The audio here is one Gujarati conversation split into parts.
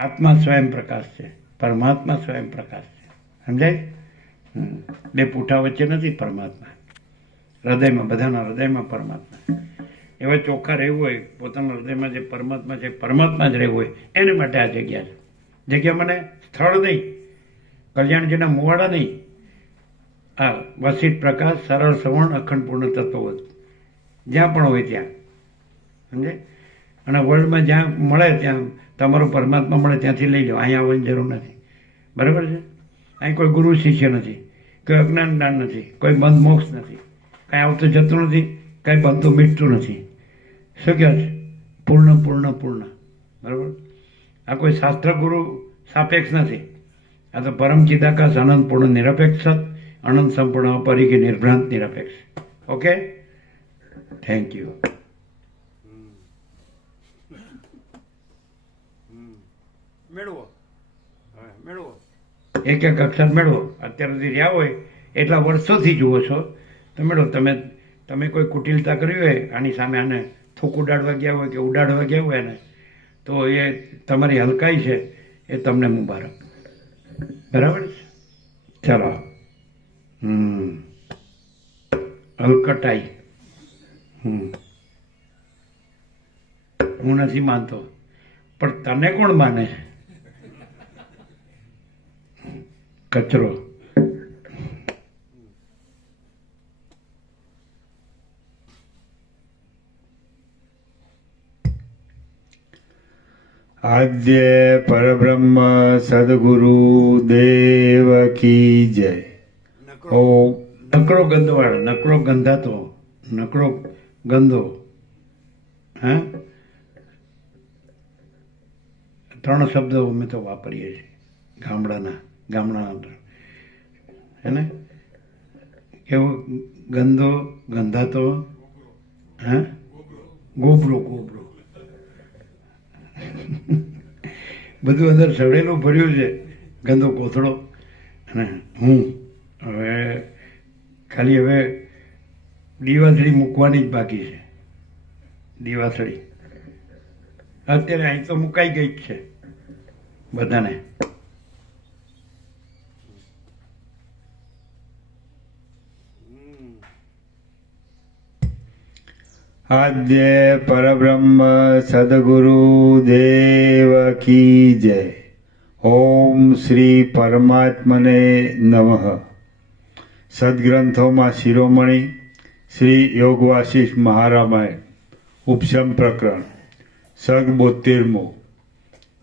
આત્મા સ્વયં પ્રકાશ છે, પરમાત્મા સ્વયં પ્રકાશ છે. સમજાય? બે પૂઠા વચ્ચે નથી પરમાત્મા. હૃદયમાં, બધાના હૃદયમાં પરમાત્મા. એવા ચોખ્ખા રહેવું હોય, પોતાના હૃદયમાં જે પરમાત્મા છે પરમાત્મા જ રહેવું હોય, એને માટે આ જગ્યા છે. જગ્યા મને સ્થળ નહીં, કલ્યાણજીના મુવાડા નહીં, આ વસિષ્ઠ પ્રકાશ, સરળ સવર્ણ, અખંડ પૂર્ણ તત્વો જ્યાં પણ હોય ત્યાં. સમજે? અને વર્લ્ડમાં જ્યાં મળે ત્યાં તમારો પરમાત્મા મળે ત્યાંથી લઈ લો. અહીંયા આવવાની જરૂર નથી. બરાબર છે? અહીં કોઈ ગુરુ શિષ્ય નથી, કોઈ અજ્ઞાન જ્ઞાન નથી, કોઈ બંધ મોક્ષ નથી, કાંઈ આવતું જતું નથી, કાંઈ બનતું મીઠતું નથી. શું કહે છે? પૂર્ણ પૂર્ણ પૂર્ણ. બરાબર? આ કોઈ શાસ્ત્ર ગુરુ સાપેક્ષ નથી. આ તો પરમ ચિદાકાશ અનંત પૂર્ણ નિરપેક્ષ સત, અનંત સંપૂર્ણ અપરિકે નિર્ભ્રાંત નિરપેક્ષ. Okay, thank you. મેળવો, મેળવો, એક એક અક્ષર મેળવો. અત્યાર સુધી રહ્યા હોય એટલા વર્ષોથી જુઓ છો તો મેળવો. તમે કોઈ કુટિલતા કરી હોય, આની સામે આને થૂક ઉડાડવા ગયા હોય કે ઉડાડવા ગયા હોય ને, તો એ તમારી હલકાઈ છે, એ તમને મુબારક. બરાબર છે? ચલો. હલકટાઈ. હું નથી માનતો, પણ તને કોણ માને? કચરો. આદ્ય પરબ્રહ્મ સદગુરુ દેવ કી જય. નકરો ગંધવાળ, નકરો ગંધાતો, નકરો ગંધો. હા, 3 શબ્દો અમે તો વાપરીએ છીએ ગામડાના અંદર. હે ને? કેવો ગંદો, ગંધાતો, હા, ગોબરો, ગોબરો. બધું અંદર સડેલું ભર્યું છે, ગંદો કોથળો. અને હું હવે ખાલી દીવાસળી મૂકવાની જ બાકી છે. દીવાસળી અત્યારે અહીં તો મુકાઈ ગઈ જ છે બધાને. આદ્ય પરબ્રહ્મ સદગુરુ દેવ કી જય. ઓમ શ્રી પરમાત્મને નમઃ. સદગ્રંથોમાં શિરોમણી શ્રી યોગ વાસિષ્ઠ મહારામાયણ ઉપશમ પ્રકરણ સર્ગ 72મો,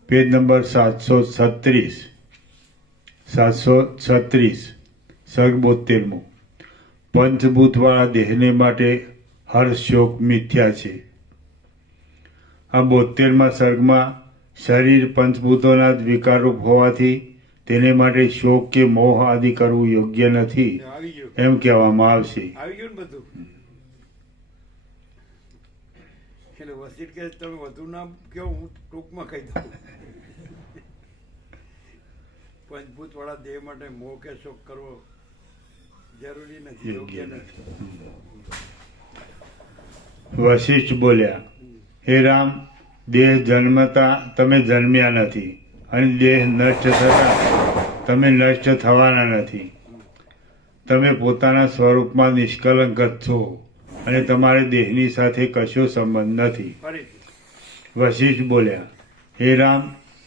પેજ નંબર 736. સર્ગ 72મો. પંચભૂતવાળા દેહને માટે હર્ષ શોક મિથ્યા છે. આ 72મા સર્ગમાં શરીર પંચભૂતોના જ વિકારરૂપ હોવાથી તેને માટે શોક કે મોહ આદિ કરવું યોગ્ય નથી એમ કહેવામાં આવશે. આવી ગયું ને બધું. એટલે વસીટ કે તમે વધુ નામ કહો, હું ટૂંકમાં કહી દઉં. પંચભૂત વાળા દેહ માટે મોહ કે શોક કરવો જરૂરી નથી, યોગ્ય નથી. વશિષ્ઠ બોલ્યા, હે રામ, દેહ જન્મતા તમે જન્મ્યા નથી અને દેહ નષ્ટ થતા તમે નષ્ટ થવાના નથી. તમે પોતાના સ્વરૂપમાં નિષ્કલંક જ છો અને તમારે દેહની સાથે કશો સંબંધ નથી. વશિષ્ઠ બોલ્યા, હે રામ,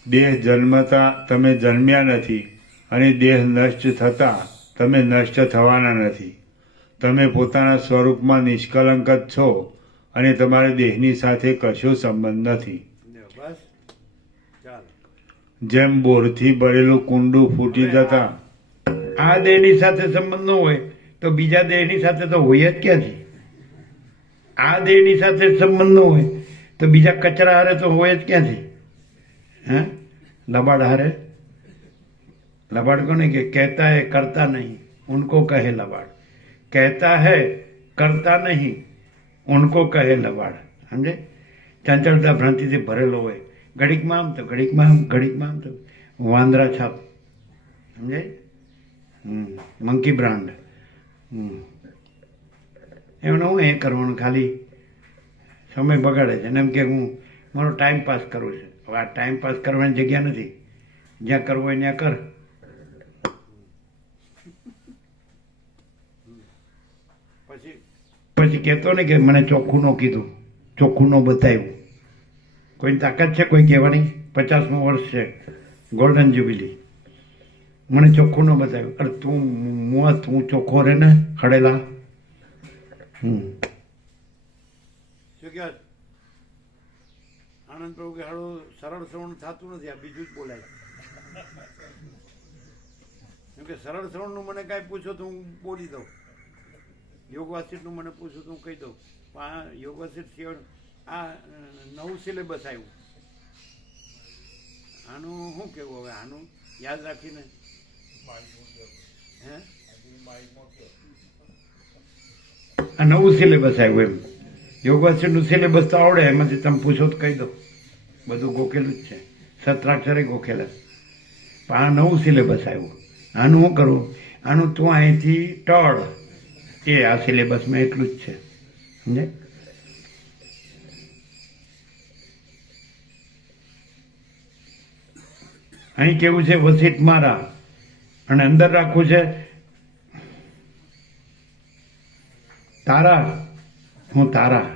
દેહ જન્મતા તમે જન્મ્યા નથી અને દેહ નષ્ટ થતા તમે નષ્ટ થવાના નથી. તમે પોતાના સ્વરૂપમાં નિષ્કલંક જ છો અને તમારે દેહની સાથે કશો સંબંધ નથી. જેમ બોરથી ભરેલું કુંડું ફૂટી જતા આ દેહની સાથે સંબંધ ન હોય તો બીજા દેહની સાથે તો હોય જ ક્યાંથી? આ દેહની સાથે સંબંધ ન હોય તો બીજા કચરા હારે તો હોય જ ક્યાંથી? હે? લબાડ હારે? लबाड़ को नहीं कहता है करता नहीं, उनको कहे लबाड़. कहता है करता नहीं, उनको કહે લબાડ. સમજે? ચંચળતા ભ્રાંતિથી ભરેલો હોય. ઘડીકમાં આમ તો ઘડીકમાં આમ, ઘડીકમાં આમ તો વાંદરા છાપ. સમજે? Monkey brand. એમને હું એ કરવાનું, ખાલી સમય બગાડે છે અને એમ કે હું મારો ટાઈમ પાસ કરવો છે. હવે આ ટાઈમ પાસ કરવાની જગ્યા નથી. જ્યાં કરવું હોય ત્યાં કર. પછી કહેતો ને કે મને ચોખ્ખું ન કીધું, ચોખ્ખું ન બતાવ્યું. કોઈની તાકાત છે કોઈ કહેવાની? 50મું વર્ષ છે, ગોલ્ડન જ્યુબિલી, મને ચોખ્ખું ન બતાવ્યું. અરે તું ચોખ્ખો રે ને ખડેલા. શું કે આનંદ પ્રભુ કે હાડું સરળ શ્રવણ થતું નથી, આ બીજું જ બોલાય. કેમ કે સરળ શ્રવણનું મને કાંઈ પૂછો તો હું બોલી દઉં, યોગ વાસિટનું મને પૂછો તો હું કહી દઉં. પણ આ યોગ વાસિટ સિવાય આ નવું સિલેબસ આવ્યું, આનું શું કેવું હવે? આનું યાદ રાખીને હે આ નવું સિલેબસ આવ્યું એમ. યોગ વાસિટનું સિલેબસ તો આવડે, એમાંથી તમે પૂછો તો કહી દો, બધું ગોખેલું જ છે, સત્રાક્ષરે ગોખેલા. પણ આ નવું સિલેબસ આવ્યું, આનું શું કરવું? આનું તું અહીંથી ટળ, એ આ સિલેબસમાં એટલું જ છે, સમજે? અહીં કેવું છે? વસીટ મારા, અને અંદર રાખવું છે તારા. હું તારા.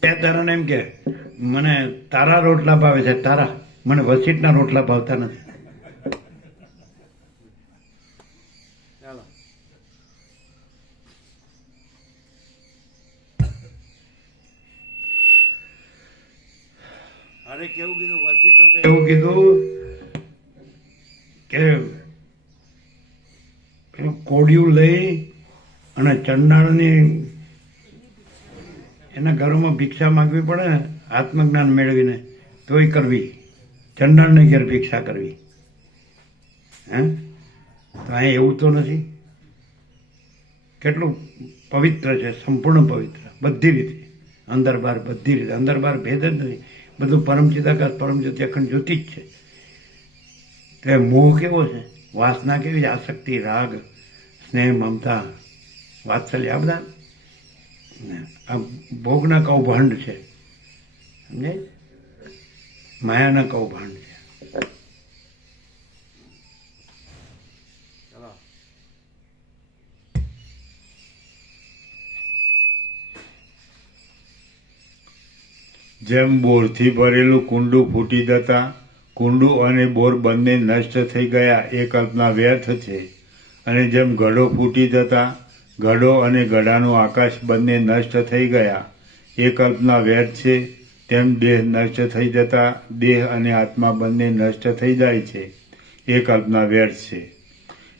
ત્યાં તારાને એમ કે મને તારા રોટલા ભાવે છે, તારા. મને વસીટના રોટલા ભાવતા નથી. ચાલો, અરે કેવું કીધું વસીટો? એવું કીધું કે કોડિયું લઈ અને ચંડાળની એના ઘરોમાં ભિક્ષા માંગવી પડે ને, આત્મજ્ઞાન મેળવીને, તોય કરવી. ચંડાળને ઘેર ભિક્ષા કરવી. હે તો અહીં એવું તો નથી. કેટલું પવિત્ર છે, સંપૂર્ણ પવિત્ર બધી રીતે, અંદર બહાર બધી રીતે. અંદર બહાર ભેદ જ નથી, બધું પરમચિદાકાશ પરમજ્યોતિ અખંડ જ્યોતિ જ છે. તો એ મોહ કેવો છે, વાસના કેવી, આસક્તિ, રાગ, સ્નેહ, મમતા, વાત્સલ્ય, આ બધા આ ભોગના કૌભાંડ છે, સમજે? માયાના કૌભાંડ છે. જેમ બોરથી ભરેલું કુંડું ફૂટી જતા કુંડું અને બોર બંને નષ્ટ થઈ ગયા એ કલ્પના વ્યર્થ છે. અને જેમ ઘડો ફૂટી જતા ઘડો અને ઘડાનું આકાશ બંને નષ્ટ થઈ ગયા એ કલ્પના વ્યર્થ છે, તેમ દેહ નષ્ટ થઈ જતા દેહ અને આત્મા બંને નષ્ટ થઈ જાય છે એ કલ્પના વ્યર્થ છે.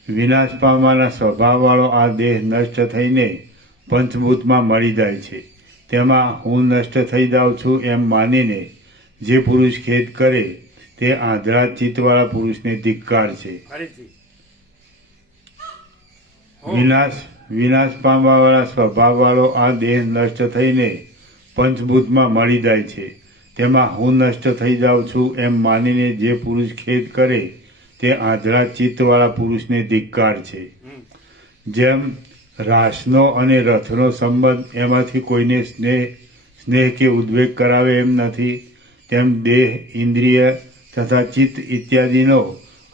વિનાશ પામવાના સ્વભાવવાળો આ દેહ નષ્ટ થઈને પંચભૂતમાં મળી જાય છે. તેમાં હું નષ્ટ થઈ જાઉં છું એમ માનીને જે પુરુષ ખેદ કરે તે આંધળા ચિત્તવાળા પુરુષને ધિક્કાર છે. વિનાશ પામવાવાળા સ્વભાવવાળો આ દેહ નષ્ટ થઈને પંચભૂતમાં મળી જાય છે. તેમાં હું નષ્ટ થઈ જાઉં છું એમ માનીને જે પુરુષ ખેદ કરે તે આંધળા ચિત્તવાળા પુરુષને ધિક્કાર છે. જેમ રાસનો અને રથનો સંબંધ એમાંથી કોઈને સ્નેહ કે ઉદ્વેગ કરાવે એમ નથી, તેમ દેહ, ઇન્દ્રિય તથા ચિત્ત ઇત્યાદિનો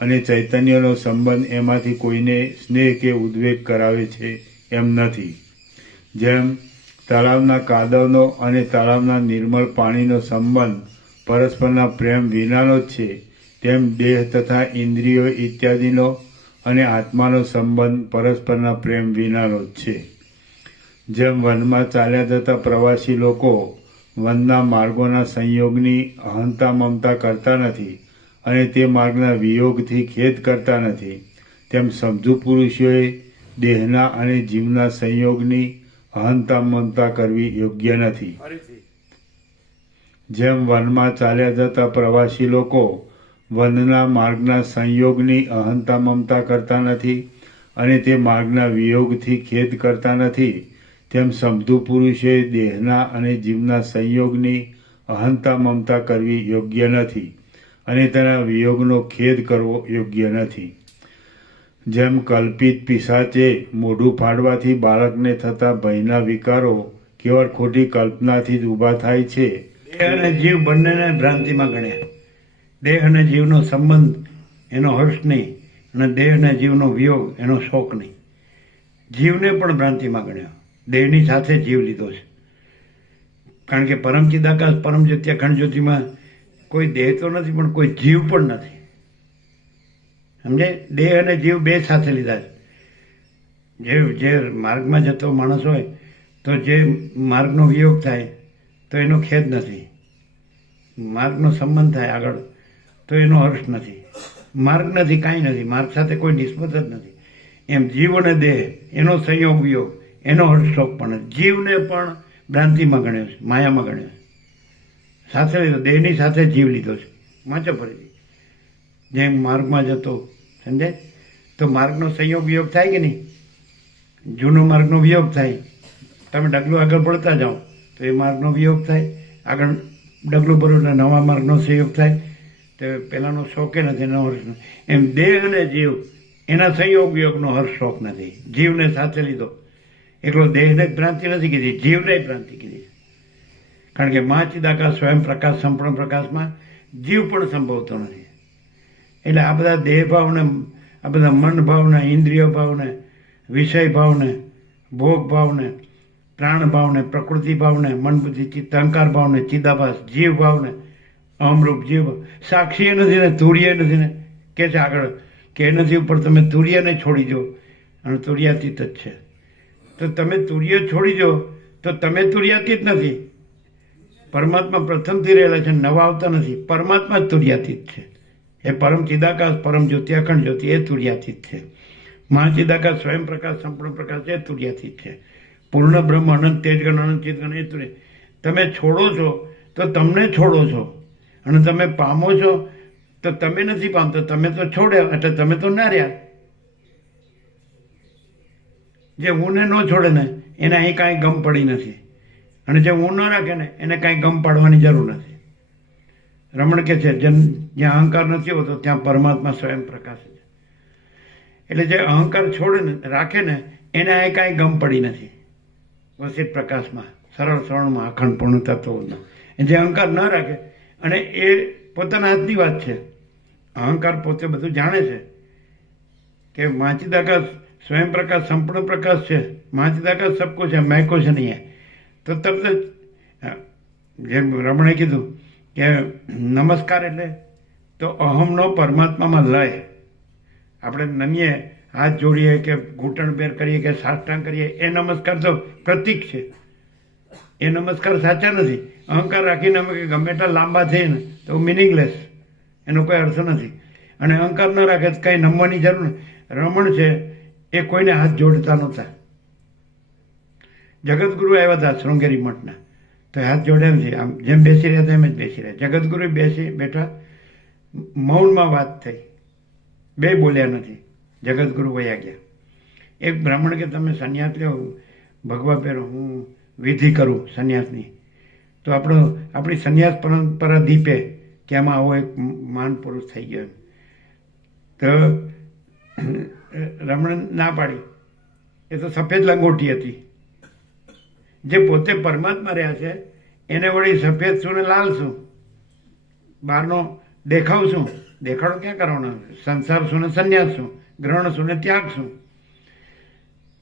અને ચૈતન્યનો સંબંધ એમાંથી કોઈને સ્નેહ કે ઉદ્વેગ કરાવે છે એમ નથી. જેમ તળાવના કાદવનો અને તળાવના નિર્મળ પાણીનો સંબંધ પરસ્પરના પ્રેમ વિનાનો જ છે, તેમ દેહ તથા ઇન્દ્રિયો ઇત્યાદિનો અને આત્માનો સંબંધ પરસ્પરના પ્રેમ વિનાનો જ છે. જેમ વનમાં ચાલ્યા જતા પ્રવાસી લોકો વનના માર્ગોના સંયોગની અહંતા મમતા કરતા નથી અને તે માર્ગના વિયોગથી ખેદ કરતા નથી, તેમ સમજુ પુરુષોએ દેહના અને જીવના સંયોગની અહંતા મમતા કરવી યોગ્ય નથી. જેમ વનમાં ચાલ્યા જતા પ્રવાસી લોકો વનના માર્ગના સંયોગની અહંતા મમતા કરતા નથી અને તે માર્ગના વિયોગથી ખેદ કરતા નથી, તેમ સમજુ પુરુષોએ દેહના અને જીવના સંયોગની અહંતા મમતા કરવી યોગ્ય નથી અને તેના વિયોગનો ખેદ કરવો યોગ્ય નથી. જેમ કલ્પિત પિશાચે મોઢું ફાડવાથી બાળકને થતા ભયના વિકારો કેવળ ખોટી કલ્પનાથી જ ઊભા થાય છે. દેહ અને જીવ બંનેને ભ્રાંતિમાં ગણ્યા. દેહ અને જીવનો સંબંધ એનો હર્ષ નહીં, અને દેહ અને જીવનો વિયોગ એનો શોક નહીં. જીવને પણ ભ્રાંતિમાં ગણ્યો. દેહની સાથે જીવ લીધો છે. કારણ કે પરમ ચિદાકાશ પરમ જ્યોતિ અખંડ જ્યોતિમાં કોઈ દેહ તો નથી, પણ કોઈ જીવ પણ નથી. સમજે? દેહ અને જીવ બે સાથે લીધા છે. જે માર્ગમાં જતો માણસ હોય તો જે માર્ગનો વિયોગ થાય તો એનો ખેદ નથી, માર્ગનો સંબંધ થાય આગળ તો એનો હર્ષ નથી. માર્ગ નથી, કાંઈ નથી, માર્ગ સાથે કોઈ નિસ્બત જ નથી. એમ જીવ અને દેહ એનો સંયોગ વિયોગ એનો હર્ષ શોક પણ નથી. જીવને પણ ભ્રાંતિમાં ગણ્યો છે, માયામાં ગણ્યો છે. સાથે લીધો, દેહની સાથે જીવ લીધો છે. વાંચો ફરીથી. જેમ માર્ગમાં જતો, સમજાય? તો માર્ગનો સંયોગ વિયોગ થાય કે નહીં? જૂનો માર્ગનો વિયોગ થાય, તમે ડગલું આગળ પડતા જાઓ તો એ માર્ગનો વિયોગ થાય. આગળ ડગલું ભરો એટલે નવા માર્ગનો સંયોગ થાય. તો પહેલાંનો શોકે નથી, એનો હર્ષ નથી. એમ દેહ અને જીવ એના સંયોગ વિયોગનો હર્ષ શોક નથી. જીવને સાથે લીધો. એકલો દેહને જ ભ્રાંતિ નથી કીધી, જીવને જ ભ્રાંતિ કીધી. કારણ કે મહાચિદાકાશ સ્વયં પ્રકાશ સંપૂર્ણ પ્રકાશમાં જીવ પણ સંભવતો નથી. એટલે આ બધા દેહ ભાવને, આ બધા મન ભાવને, ઇન્દ્રિય ભાવને, વિષય ભાવને, ભોગ ભાવને, પ્રાણ ભાવને, પ્રકૃતિ ભાવને, મન બુદ્ધિ ચિત્ત અહંકાર ભાવને, ચિદાભાસ જીવ ભાવને, અમરૂપ જીવ સાક્ષી નથી ને, તુર્ય નથી ને, કે છે આગળ કે નથી ઉપર તમે તુર્યને છોડી દો અને તુર્યાતીત જ છે. તો તમે તુર્ય છોડી દો તો તમે તુર્યાતીત નથી. પરમાત્મા પ્રથમથી રહેલા છે, નવા આવતા નથી. પરમાત્મા જ તુર્યાતીત છે. એ પરમ ચિદાકાશ પરમ જ્યોતિ અખંડ જ્યોતિ એ તુર્યાતીત છે. મહાચિદાકાશ સ્વયં પ્રકાશ સંપૂર્ણ પ્રકાશ એ તુર્યાતીત છે. પૂર્ણ બ્રહ્મ અનંત તેજગણ અનંત ચિતગણ એ તુર્ય. તમે છોડો છો તો તમને છોડો છો, અને તમે પામો છો તો તમે નથી પામતા. તમે તો છોડ્યા એટલે તમે તો ના રહ્યા. જે ઊને ન છોડે ને એને અહીં કાંઈ ગમ પડી નથી, અને જે ઊન ન રાખે ને એને કાંઈ ગમ પાડવાની જરૂર નથી. રમણ કે છે જ્યાં અહંકાર નથી હોતો ત્યાં પરમાત્મા સ્વયં પ્રકાશ છે. એટલે જે અહંકાર છોડે ને રાખે ને એને અહીં કાંઈ ગમ પડી નથી. વસિત પ્રકાશમાં સરળ સરળમાં અખંડ પૂર્ણ તત્વમાં જે અહંકાર ન રાખે, અને એ પોતાના હાથની વાત છે. અહંકાર પોતે બધું જાણે છે કે મહાચિદાકાશ સ્વયં પ્રકાશ સંપૂર્ણ પ્રકાશ છે. મહાચિદાકાશ સબ કુછ છે, મેં કુછ નહીં હે. તો તરત જ જેમ રમણે કીધું કે નમસ્કાર એટલે તો અહમનો પરમાત્મામાં લય. આપણે નમીએ, હાથ જોડીએ કે ઘૂંટણ બેર કરીએ કે સાષ્ટાંગ કરીએ, એ નમસ્કાર તો પ્રતીક છે. એ નમસ્કાર સાચા નથી. અહંકાર રાખીને અમે ગમે એટલા લાંબા થઈએ ને તો મિનિંગલેસ, એનો કોઈ અર્થ નથી. અને અહંકાર ન રાખે તો કંઈ નમવાની જરૂર નથી. રમણ છે એ કોઈને હાથ જોડતા નહોતા. જગતગુરુ આવ્યા હતા શૃંગેરી મઠના, તો હાથ જોડ્યા નથી. આમ જેમ બેસી રહ્યા હતા એમ જ બેસી રહ્યા. જગતગુરુ બેઠા, મૌનમાં વાત થઈ, બે બોલ્યા નથી. જગતગુરુ વયા ગયા. એક બ્રાહ્મણ કે તમે સંન્યાસ લો, ભગવા પહેરો, હું વિધિ કરું સંન્યાસની. તો આપણી સંન્યાસ પરંપરા દીપે કે આમાં આવો એક મહાન પુરુષ થઈ ગયો. તો રમણ ના પાડી. એ તો સફેદ લંગોટી હતી. જે પોતે પરમાત્મા રહ્યા છે એને વળી સફેદ શું ને લાલ શું, બહારનો દેખાવ શું? દેખાડો ક્યાં કરવાનો? સંસાર શું ને સંન્યાસ શું, ગ્રહણ શું ને ત્યાગ શું?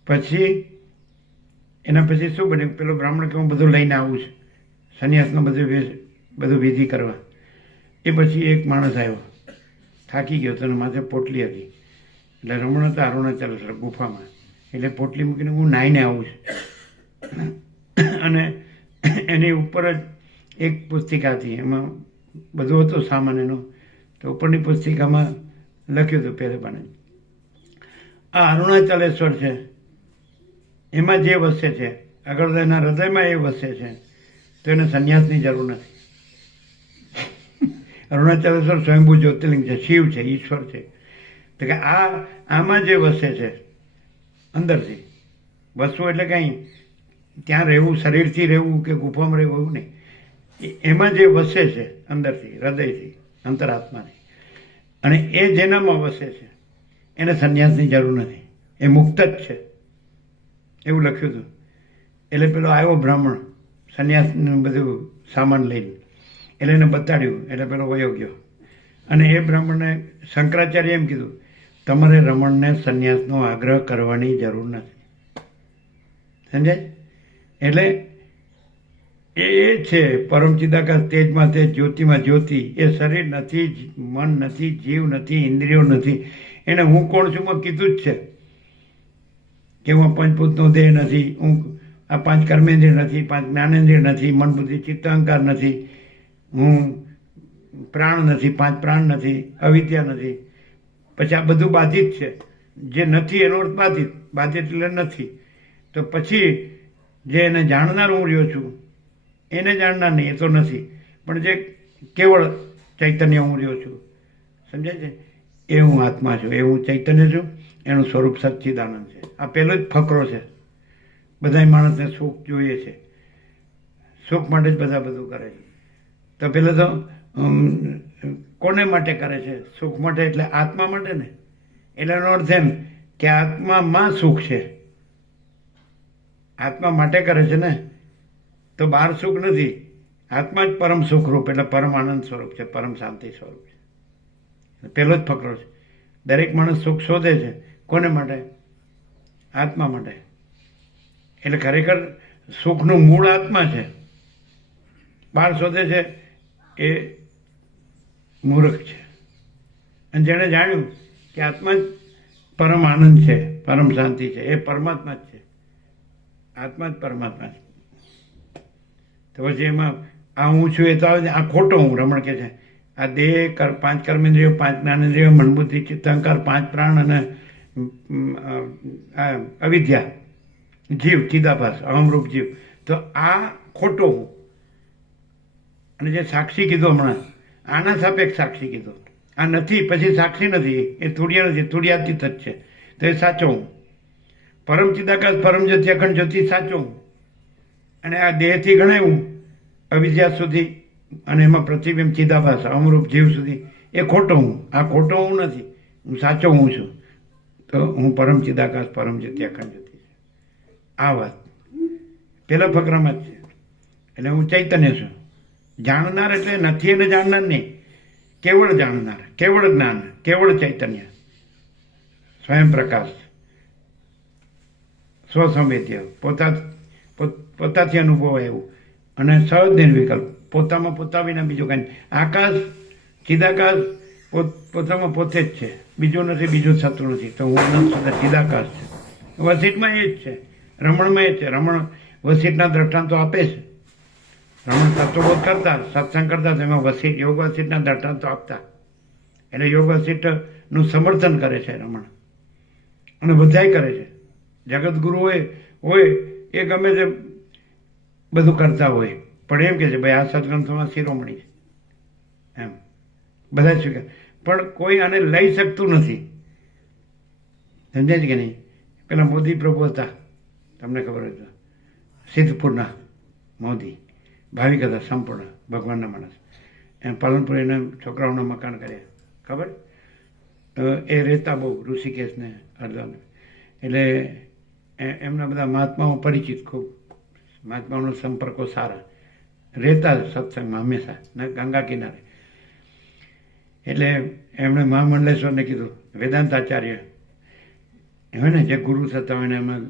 પછી એના પછી શું બન્યું? પેલો બ્રાહ્મણ કે હું બધું લઈને આવું છું સંન્યાસનો બધું વિધિ કરવા. એ પછી એક માણસ આવ્યો, થાકી ગયો, તો માથે પોટલી હતી. એટલે રમણ હતા અરુણાચલ ગુફામાં. એટલે પોટલી મૂકીને હું નાહીને આવું છું. અને એની ઉપર જ એક પુસ્તિકા હતી, એમાં બધું હતું સામાન એનો. તો ઉપરની પુસ્તિકામાં લખ્યું હતું પહેરેબાને, આ અરુણાચલેશ્વર છે, એમાં જે વસે છે, અગર એના હૃદયમાં એ વસે છે તો એને સંન્યાસની જરૂર નથી. અરુણાચલેશ્વર સ્વયંભૂ જ્યોતિર્લિંગ છે, શિવ છે, ઈશ્વર છે. તો કે આમાં જે વસે છે અંદરથી વસવું, એટલે કંઈ ત્યાં રહેવું, શરીરથી રહેવું કે ગુફામાં રહેવું એવું નહીં. એમાં જે વસે છે અંદરથી, હૃદયથી, અંતરાત્માથી, અને એ જેનામાં વસે છે એને સંન્યાસની જરૂર નથી, એ મુક્ત જ છે એવું લખ્યું હતું. એટલે પેલો આવ્યો બ્રાહ્મણ સંન્યાસનું બધું સામાન લઈને, એટલે એને બતાડ્યું, એટલે પેલો વયો ગયો. અને એ બ્રાહ્મણને શંકરાચાર્ય એમ કીધું, તમારે રમણને સંન્યાસનો આગ્રહ કરવાની જરૂર નથી. સમજાય? એટલે એ છે પરમ ચિદાકાશ, તેજમાં તેજ, જ્યોતિમાં જ્યોતિ. એ શરીર નથી, મન નથી, જીવ નથી, ઇન્દ્રિયો નથી. એને હું કોણ છું મેં કીધું જ છે કે હું પંચભૂતનો દેહ નથી, હું આ 5 કર્મેન્દ્રિય નથી, 5 જ્ઞાનેન્દ્રિય નથી, મન બુદ્ધિ ચિત્ત અહંકાર નથી, હું પ્રાણ નથી, 5 પ્રાણ નથી, અવિદ્યા નથી. પછી આ બધું બાધિત છે. જે નથી એનો અર્થ બાધિત, બાધિત એટલે નથી. તો પછી જે એને જાણનાર હું રહ્યો છું એને જાણનાર નહીં, એ તો નથી. પણ જે કેવળ ચૈતન્ય હું રહ્યો છું, સમજાય છે, એ હું આત્મા છું, એ હું ચૈતન્ય છું, એનું સ્વરૂપ સચ્ચિદાનંદ છે. આ પહેલો જ ફકરો છે. બધા માણસને સુખ જોઈએ છે, સુખ માટે જ બધા બધું કરે છે. તો પહેલાં તો કોને માટે કરે છે? સુખ માટે, એટલે આત્મા માટે ને. એટલે એનો અર્થ એમ કે આત્મામાં સુખ છે, આત્મા માટે કરે છે ને. તો બહાર સુખ નથી, આત્મા જ પરમ સુખરૂપ, એટલે પરમ આનંદ સ્વરૂપ છે, પરમ શાંતિ સ્વરૂપ છે. પહેલો જ ફકરો છે. દરેક માણસ સુખ શોધે છે, કોને માટે? આત્મા માટે. એટલે ખરેખર સુખનું મૂળ આત્મા છે. બહાર શોધે છે એ મૂર્ખ છે. અને જેણે જાણ્યું કે આત્મા જ પરમ આનંદ છે, પરમ શાંતિ છે, એ પરમાત્મા જ છે. આત્મા જ પરમાત્મા છે. તો પછી એમાં આ હું છું એ તો આવે છે, આ ખોટો હું. રમણ કે છે આ દેહ, 5 કર્મેન્દ્રિયો, 5 જ્ઞાનેન્દ્રિયો, મન બુદ્ધિ ચિત્ત અહંકાર, 5 પ્રાણ અને અવિદ્યા, જીવ, ચિદાભાસ, અહમરૂપ જીવ. તો આ ખોટો હું. અને જે સાક્ષી કીધો હમણાં, આના સાપેક્ષ સાક્ષી કીધો. આ નથી પછી સાક્ષી નથી, એ તુર્ય નથી, તુર્યાતીત જ છે. તો એ સાચો હું. પરમ ચિદાકાશ, પરમ જ્યોતિ, અખંડ જ્યોતિ સાચો હું. અને આ દેહથી ગણાય હું અવિદ્યા સુધી, અને એમાં પ્રતિબિંબ ચિદાભાસ, અમરૂપ જીવ સુધી, એ ખોટો હું. આ ખોટો હું નથી, હું સાચો હું છું. તો હું પરમ ચિદાકાશ, પરમ જ્યોતિ, અખંડ જ્યોતિ છે. આ વાત પેલા ફકરામાં જ છે. એટલે હું ચૈતન્ય છું. જાણનાર એટલે નથી એને જાણનાર નહીં, કેવળ જાણનાર, કેવળ જ્ઞાન, કેવળ ચૈતન્ય, સ્વયં પ્રકાશ, સ્વસંવેદ્ય, પોતાથી અનુભવ એવું, અને સહજ નિર્વિકલ્પ, પોતામાં પોતા વિના બીજું કાંઈ. આકાશ, ચિદાકાશ પોતામાં પોતે જ છે, બીજું નથી, બીજું થતું નથી. તો હું અનંત સુધી ચિદાકાશ છે. વસિષ્ઠમાં એ જ છે, રમણમાં એ જ છે. રમણ વસિષ્ઠના દ્રષ્ટાંતો આપે છે. રમણ તત્વબોધ કરતા, સત્સંગ કરતા, તેમાં વસિષ્ઠ, યોગ વસિષ્ઠના દ્રષ્ટાંતો આપતા. એટલે યોગ વસિષ્ઠનું સમર્થન કરે છે રમણ, અને બધાય કરે છે. જગતગુરુ હોય એ ગમે તે બધું કરતા હોય, પણ એમ કે છે ભાઈ આ સદગ્રંથોમાં શિરોમણી છે, એમ બધા સ્વીકાર. પણ કોઈ આને લઈ શકતું નથી. સમજાય છે કે નહીં? પેલા મોદી પ્રભુ હતા, તમને ખબર હોય તો, સિદ્ધપુરના મોદી ભાવિક હતા, સંપૂર્ણ ભગવાનના માણસ. એમ પાલનપુર એના છોકરાઓના મકાન કર્યા, ખબર? એ રહેતા બહુ ઋષિકેશને હરદોને. એટલે એમના બધા મહાત્માઓ પરિચિત, ખૂબ મહાત્માઓના સંપર્કો સારા, રહેતા સત્સંગમાં હંમેશા ગંગા કિનારે. એટલે એમણે મહામંડલેશ્વરને કીધું, વેદાંતાચાર્ય હોય ને, જે ગુરુ થતા હોય ને, એમાં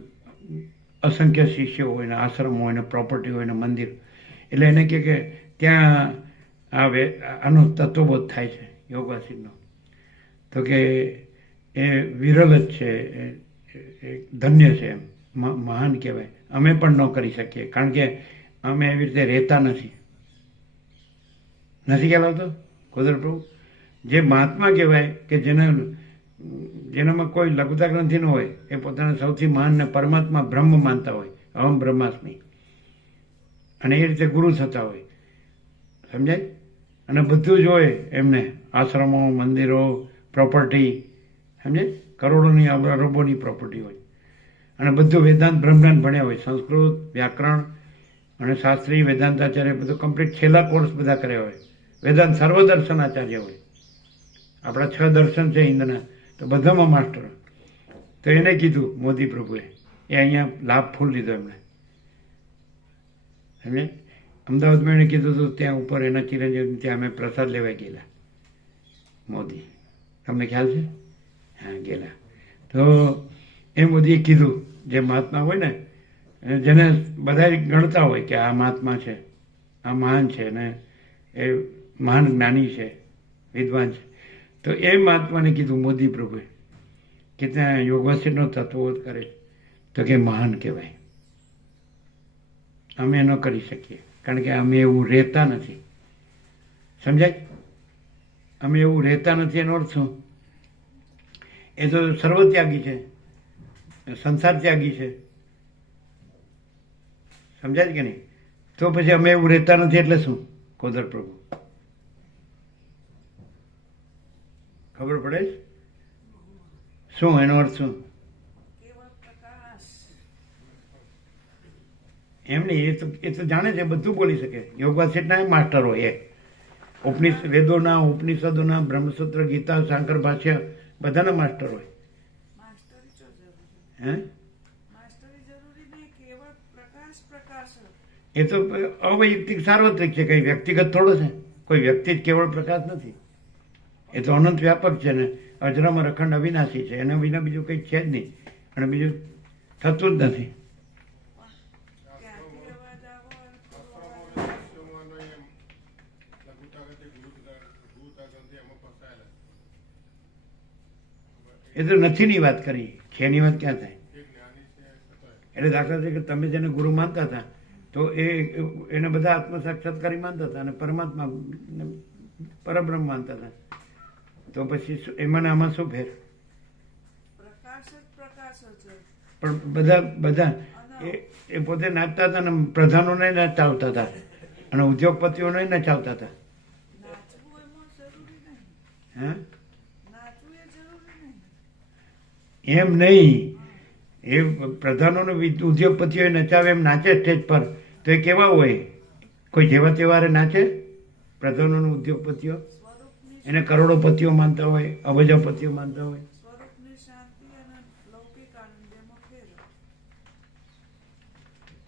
અસંખ્ય શિષ્યો હોય ને, આશ્રમો હોય ને, પ્રોપર્ટી હોય ને, મંદિર. એટલે એને કહે કે ત્યાં આનો તત્વબોધ થાય છે યોગવાસીનો. તો કે એ વિરલ જ છે, ધન્ય છે, એમ મહાન કહેવાય. અમે પણ ન કરી શકીએ, કારણ કે અમે એવી રીતે રહેતા નથી ખ્યાલ આવતો? કુદરત પ્રભુ જે મહાત્મા કહેવાય કે જેનામાં કોઈ લઘુતા ગ્રંથિ ન હોય, એ પોતાને સૌથી મહાન ને પરમાત્મા બ્રહ્મ માનતા હોય, અહમ બ્રહ્માસ્મિ, અને એ રીતે ગુરુ થતા હોય. સમજાય? અને બધું જ હોય એમને, આશ્રમો, મંદિરો, પ્રોપર્ટી, સમજાય? કરોડોની અરબોની પ્રોપર્ટી હોય, અને બધું વેદાંત બ્રહ્માંડ ભણ્યા હોય, સંસ્કૃત, વ્યાકરણ અને શાસ્ત્રી, વેદાંતાચાર્ય, બધું કમ્પ્લીટ છેલ્લા કોર્સ બધા કર્યા હોય. વેદાંત સર્વદર્શન આચાર્ય હોય. આપણા 6 દર્શન છે હિન્દના, તો બધામાં માસ્ટર. તો એને કીધું મોદી પ્રભુએ, એ અહીંયા લાભ ફૂલ લીધો એમણે, સમજે. અમદાવાદમાં એણે કીધું હતું ત્યાં ઉપર એના ચિરંજીવ ત્યાં અમે પ્રસાદ લેવા ગયેલા મોદી, તમને ખ્યાલ છે? હા, ગયેલા. તો એ મોદીએ કીધું, જે મહાત્મા હોય ને, જેને બધા ગણતા હોય કે આ મહાત્મા છે, આ મહાન છે ને એ મહાન જ્ઞાની છે, વિદ્વાન છે, તો એ મહાત્માને કીધું મોદી પ્રભુએ કે ત્યાં યોગવાસિનો તત્વોધ કરે તો કે મહાન કહેવાય. અમે ન કરી શકીએ કારણ કે અમે એવું રહેતા નથી, સમજાય? અમે એવું રહેતા નથી એનો અર્થ શું? એ તો સર્વત્યાગી છે, સંસાર ત્યાગી છે, સમજાય કે નહીં? તો પછી અમે એવું રહેતા નથી એટલે શું? કોદર પ્રભુ ખબર પડે છે શું એનો અર્થ શું? એમ નહીં, એ તો જાણે છે, બધું બોલી શકે. યોગવાસિટના માસ્ટર હોય, એ વેદોના, ઉપનિષદોના, બ્રહ્મસૂત્ર, ગીતા, શાંકર ભાષ્ય બધાના માસ્ટર હોય. હે? એ તો અવૈયક્તિક સાર્વત્રિક છે, કઈ વ્યક્તિગત થોડો છે. કોઈ વ્યક્તિ જ કેવળ પ્રકાશ નથી. એ તો અનંત વ્યાપક છે ને, અજરામાં અખંડ અવિનાશી છે. એના વિના બીજું કંઈ છે જ નહીં અને બીજું થતું જ નથી. એ તો નથીની વાત કરી, છેની વાત ક્યાં થાય? એટલે દાખલા તરીકે તમે જેને ગુરુ માનતા હતા તો એને બધા આત્મ સાક્ષાત્કારી માનતા હતા અને પરમાત્મા પરબ્રહ્મ માનતા હતા. તો પછી એમાં આમાં શું ફેર? પણ બધા એ પોતે નાચતા હતા ને પ્રધાનોને નચાવતા હતા અને ઉદ્યોગપતિઓને નચાવતા હતા. હા, એમ નહીં. એ પ્રધાનોને ઉદ્યોગપતિઓ નચાવે, એમ નાચે સ્ટેજ પર, તો એ કેવા હોય? કોઈ જેવા તહેવારે નાચે? પ્રધાનોને ઉદ્યોગપતિઓ એને કરોડોપતિઓ માનતા હોય, અબજોપતિઓ માનતા હોય.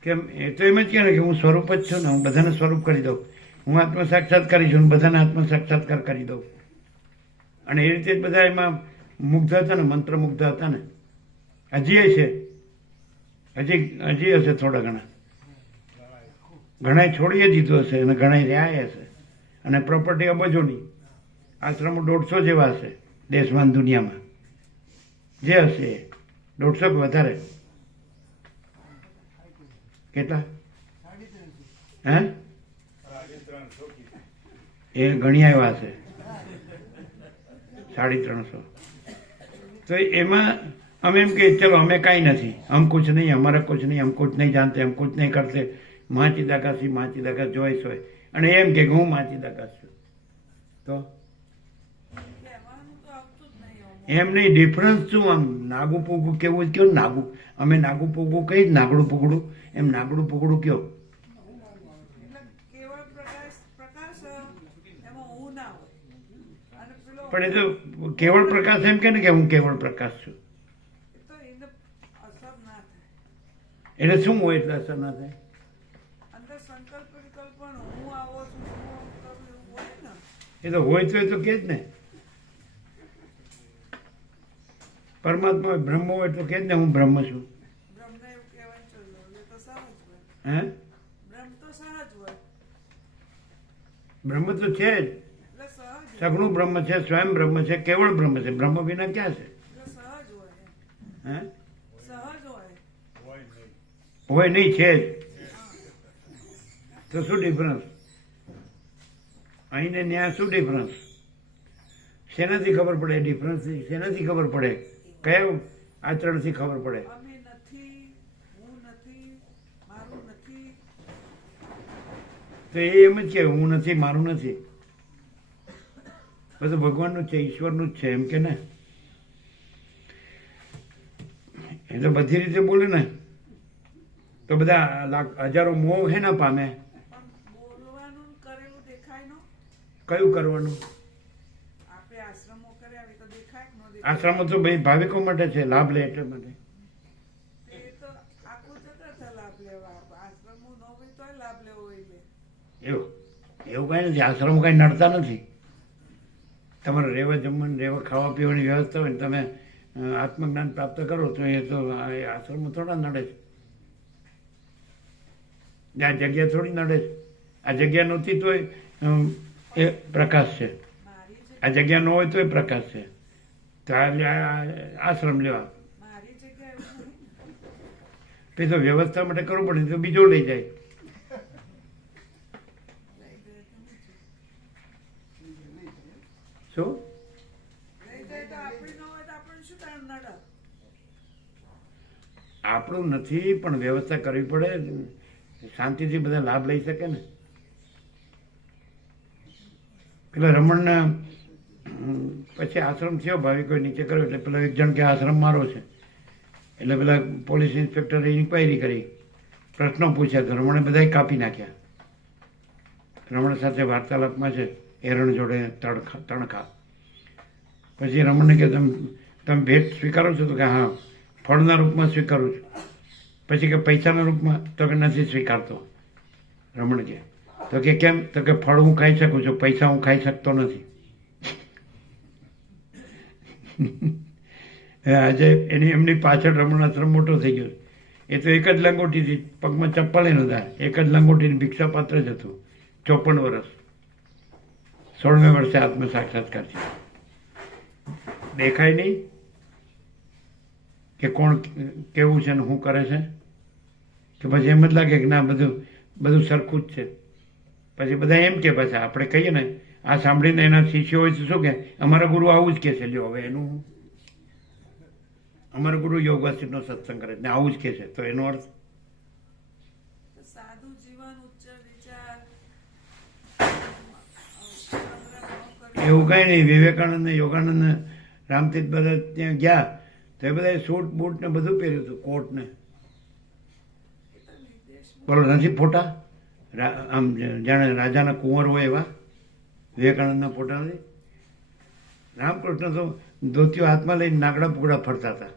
કેમ? એ તો એમ જ કહે ને કે હું સ્વરૂપ જ છું ને, હું બધાને સ્વરૂપ કરી દઉં, હું આત્મ સાક્ષાત્કારી છું, બધાને આત્મ સાક્ષાત્કાર કરી દઉં. અને એ રીતે જ બધા એમાં મુગ્ધ હતા ને, મંત્રમુગ્ધ હતા ને. હજી છે, હજી હશે થોડા ઘણા. ઘણા છોડીએ દીધો હશે અને ઘણા રહ્યા હશે. અને પ્રોપર્ટી અબજોની, આશ્રમો 150 જેવા હશે દેશમાં, દુનિયામાં જે હશે 150 કે વધારે. કેટલા? હે? એ ગણી આવ્યા હશે 350. તો એમાં અમે એમ કે ચલો અમે કાંઈ નથી, હમ કુછ નહીં, હમારા કુછ નહીં, હમ કુછ નહીં જાનતે, હમ કુછ નહીં કરતે, માચીદાકાશી માચીદાકાશ જોઈશ હોય. અને એમ કે હું માચીદાકાશ છું. તો એમ નહીં, ડિફરન્સ શું? આમ નાગું પૂગું કેવું કયો? નાગું, અમે નાગું પૂગું કઈ, નાગડું પૂગડું, એમ નાગડું પૂગડું કયો? પણ એ તો કેવળ પ્રકાશ એમ કે ને કે હું કેવળ પ્રકાશ છું. એટલે શું હોય એટલે અસર ના થાય? એ તો હોય તો એ તો કે જ ને. પરમાત્મા બ્રહ્મ હોય તો કે જ ને હું બ્રહ્મ છું. હે? બ્રહ્મ તો છે જ, સગુણ બ્રહ્મ છે, સ્વયં બ્રહ્મ છે, કેવળ બ્રહ્મ છે. બ્રહ્મ વિના ક્યાં છે? હે? હોય નહીં, છે જ. તો શું ડિફરન્સ? અહીં ને ત્યાં શું ડિફરન્સ? શેનાથી ખબર પડે ડિફરન્સ? શેનાથી ખબર પડે? કયા આચરણથી ખબર પડે? તો એમ જ કે હું નથી, મારું નથી, બધું ભગવાનનું છે, ઈશ્વરનું જ છે, એમ કે ને. એ તો બધી રીતે બોલે ને, તો બધા હજારો મોહ હે ના પામે. કયું કરવાનું? આશ્રમો તો ભાઈ ભાવિકો માટે છે, લાભ લે એટલે માટે. એ તો આખું જતા હતા લાભ લેવા. આશ્રમો ન હોય તોય લાભ લેવો હોય લે. એવું એવું કાંઈ નથી, આશ્રમો કાંઈ નડતા નથી. તમારે રહેવા જમવાનું, રહેવા ખાવા પીવાની વ્યવસ્થા હોય ને તમે આત્મજ્ઞાન પ્રાપ્ત કરો તો એ તો આ આશ્રમો થોડા નડે છે. આ જગ્યા થોડી નડે છે. આ જગ્યા નહોતી તોય એ પ્રકાશ છે, મારી આ જગ્યા ન હોય તોય પ્રકાશ છે. તો આ આશ્રમ લેવા મારી જગ્યા એવું નહીં ને. પછી તો વ્યવસ્થા માટે કરવું પડે તો બીજો લઈ જાય. લઈ જાય તો શું? શું લઈ જાય તો આપણી ન હોય તો આપણને શું કામ નડે? આપણું નથી પણ વ્યવસ્થા કરવી પડે, શાંતિથી બધા લાભ લઈ શકે ને. પેલા રમણને પછી આશ્રમ થયો, ભાવિકોએ નીચે કર્યો એટલે પેલા એક જણ કે આશ્રમ મારો છે. એટલે પેલા પોલીસ ઇન્સ્પેક્ટરે ઇન્ક્વાયરી કરી, પ્રશ્નો પૂછ્યા તો રમણે બધાય કાપી નાખ્યા. રમણ સાથે વાર્તાલાપમાં છે, એરણ જોડે તણખા. પછી રમણને કે તમે ભેટ સ્વીકારો છો? તો કે હા, ફળના રૂપમાં સ્વીકારું છું. પછી કે પૈસાના રૂપમાં? તો કે નથી સ્વીકારતો. રમણ કે તો કે કેમ? તો કે ફળ હું ખાઈ શકું છું, પૈસા હું ખાઈ શકતો નથી. આજે એમની પાછળ રમણ આશ્રમ મોટો થઈ ગયો. એ તો એક જ લંગોટીથી, પગમાં ચપ્પલે નહોતા, એક જ લંગોટીનું ભિક્ષાપાત્ર જ હતું. 54 વર્ષ, 16મે વર્ષે આત્મ સાક્ષાત્કાર છે. દેખાય નહીં કે કોણ કેવું છે ને શું કરે છે? કે પછી એમ જ લાગે કે ના બધું સરખું જ છે. પછી બધા એમ કે પાછા આપણે કહીએ ને, આ સાંભળીને એના શિષ્યો હોય તો શું કે અમારા ગુરુ આવું જ કહે છે. લ્યો હવે એનું, અમારા ગુરુ યોગ વાસિષ્ઠનો સત્સંગ કરે ને આવું જ કહે છે, તો એનો અર્થ તો સાદું જીવન, ઉચ્ચ વિચાર, એવું કાંઈ નહીં. વિવેકાનંદ ને યોગાનંદ ને રામતીર્થ બધા ત્યાં ગયા તો એ બધા સૂટ બૂટ ને બધું પહેર્યું હતું, કોટ ને. બોલો, નથી ફોટા? આમ જાણે રાજાના કુંવર હોય એવા વિવેકાનંદના ફોટા નથી. રામકૃષ્ણ તો ધોતીઓ હાથમાં લઈને નાગડા પુગડા ફરતા હતા.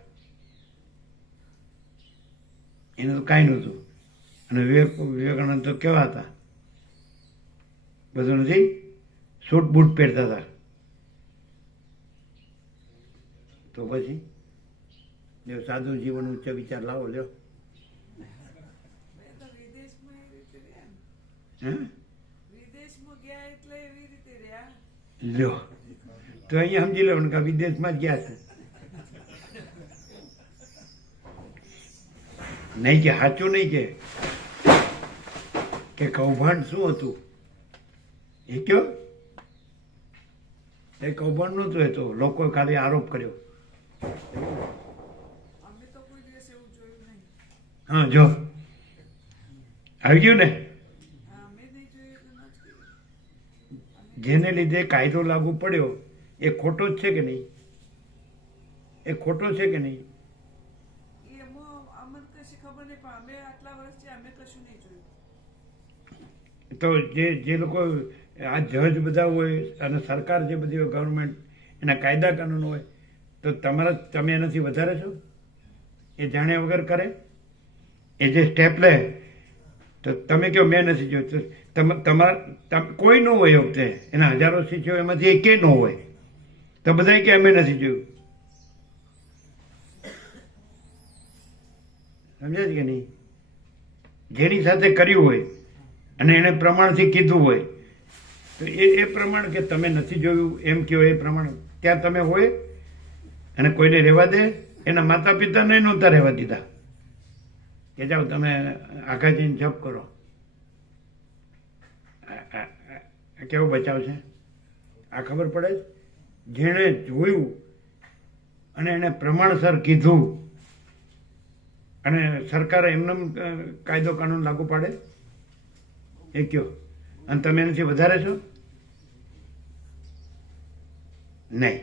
એને તો કાંઈ નહોતું. અને વિવેકાનંદ તો કેવા હતા? બધું નથી, સૂટ બૂટ પહેરતા હતા. તો પછી જો સાદું જીવન, ઉચ્ચ વિચાર લાવો. લ્યો એ તો વિદેશમાં એવી રીતે રહ્યા ને. હે વિદેશમાં ગયા એટલે એવી રીતે રહ્યા. લ્યો તો અહીંયા સમજી લેવાનું કે આ વિદેશમાં જ ગયા છે. નહીં કે સાચું નહીં કે કૌભાંડ શું હતું એ કયો? એ કૌભાંડ નહોતું, એ તો લોકોએ ખાલી આરોપ કર્યો. અમે તો કોઈ દિવસ એવું જોયું નહીં. હા, જો આવી ગયું ને. હા, અમે નહીં જોયું તો નથી જોયું. જેને લીધે કાયદો લાગુ પડ્યો એ ખોટો જ છે કે નહીં? એ ખોટો છે કે નહીં? એમાં અમને કશી ખબર નહીં, પણ અમે આટલા વર્ષથી અમે કશું નહીં જોયું. તો જે લોકો આ જજ બધા હોય અને સરકાર જે બધી હોય, ગવર્મેન્ટ, એના કાયદા કાનૂન હોય, તો તમે એનાથી વધારે છો? એ જાણ્યા વગર કરે, એ જે સ્ટેપ લે, તો તમે કહો મેં નથી જોયું, તો કોઈ ન હોય એ વખતે, એના હજારો શિષ્યો એમાંથી એકે ન હોય, તો બધા કે અમે નથી જોયું. સમજ્યા છે કે નહીં? જેની સાથે કર્યું હોય અને એને પ્રમાણથી કીધું હોય તો એ પ્રમાણ કે તમે નથી જોયું એમ કહો, એ પ્રમાણ ત્યાં તમે હોય. અને કોઈને રહેવા દે? એના માતા પિતાને નહોતા રહેવા દીધા કે જાઓ તમે આઘા જઈને જપ કરો. કેવો બચાવ છે આ ખબર પડે? જેણે જોયું અને એને પ્રમાણસર કીધું અને સરકારે એમને કાયદો કાનૂન લાગુ પાડે એ કયો? અને તમે એનાથી વધારે છો? નહીં.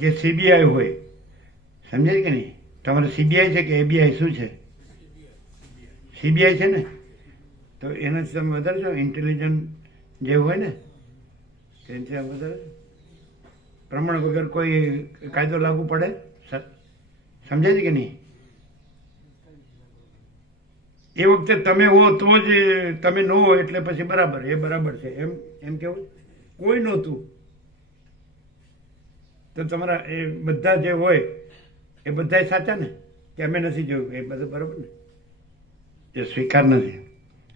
જે સીબીઆઈ હોય, સમજાય કે નહીં? તમારે સીબીઆઈ છે કે એબીઆઈ શું છે? સીબીઆઈ છે ને, તો એનાથી તમે વધારે છો? ઇન્ટેલિજન્ટ જે હોય ને તેનાથી વધારે છો? પ્રમાણ વગર કોઈ કાયદો લાગુ પડે? સમજાય છે કે નહીં? એ વખતે તમે હો તો જ, તમે ન હો એટલે પછી બરાબર, એ બરાબર છે એમ કેવું. કોઈ નહોતું તો તમારા એ બધા જે હોય એ બધા સાચા ને, કે અમે નથી જોયું એ બધું બરાબર ને? એ સ્વીકાર નથી.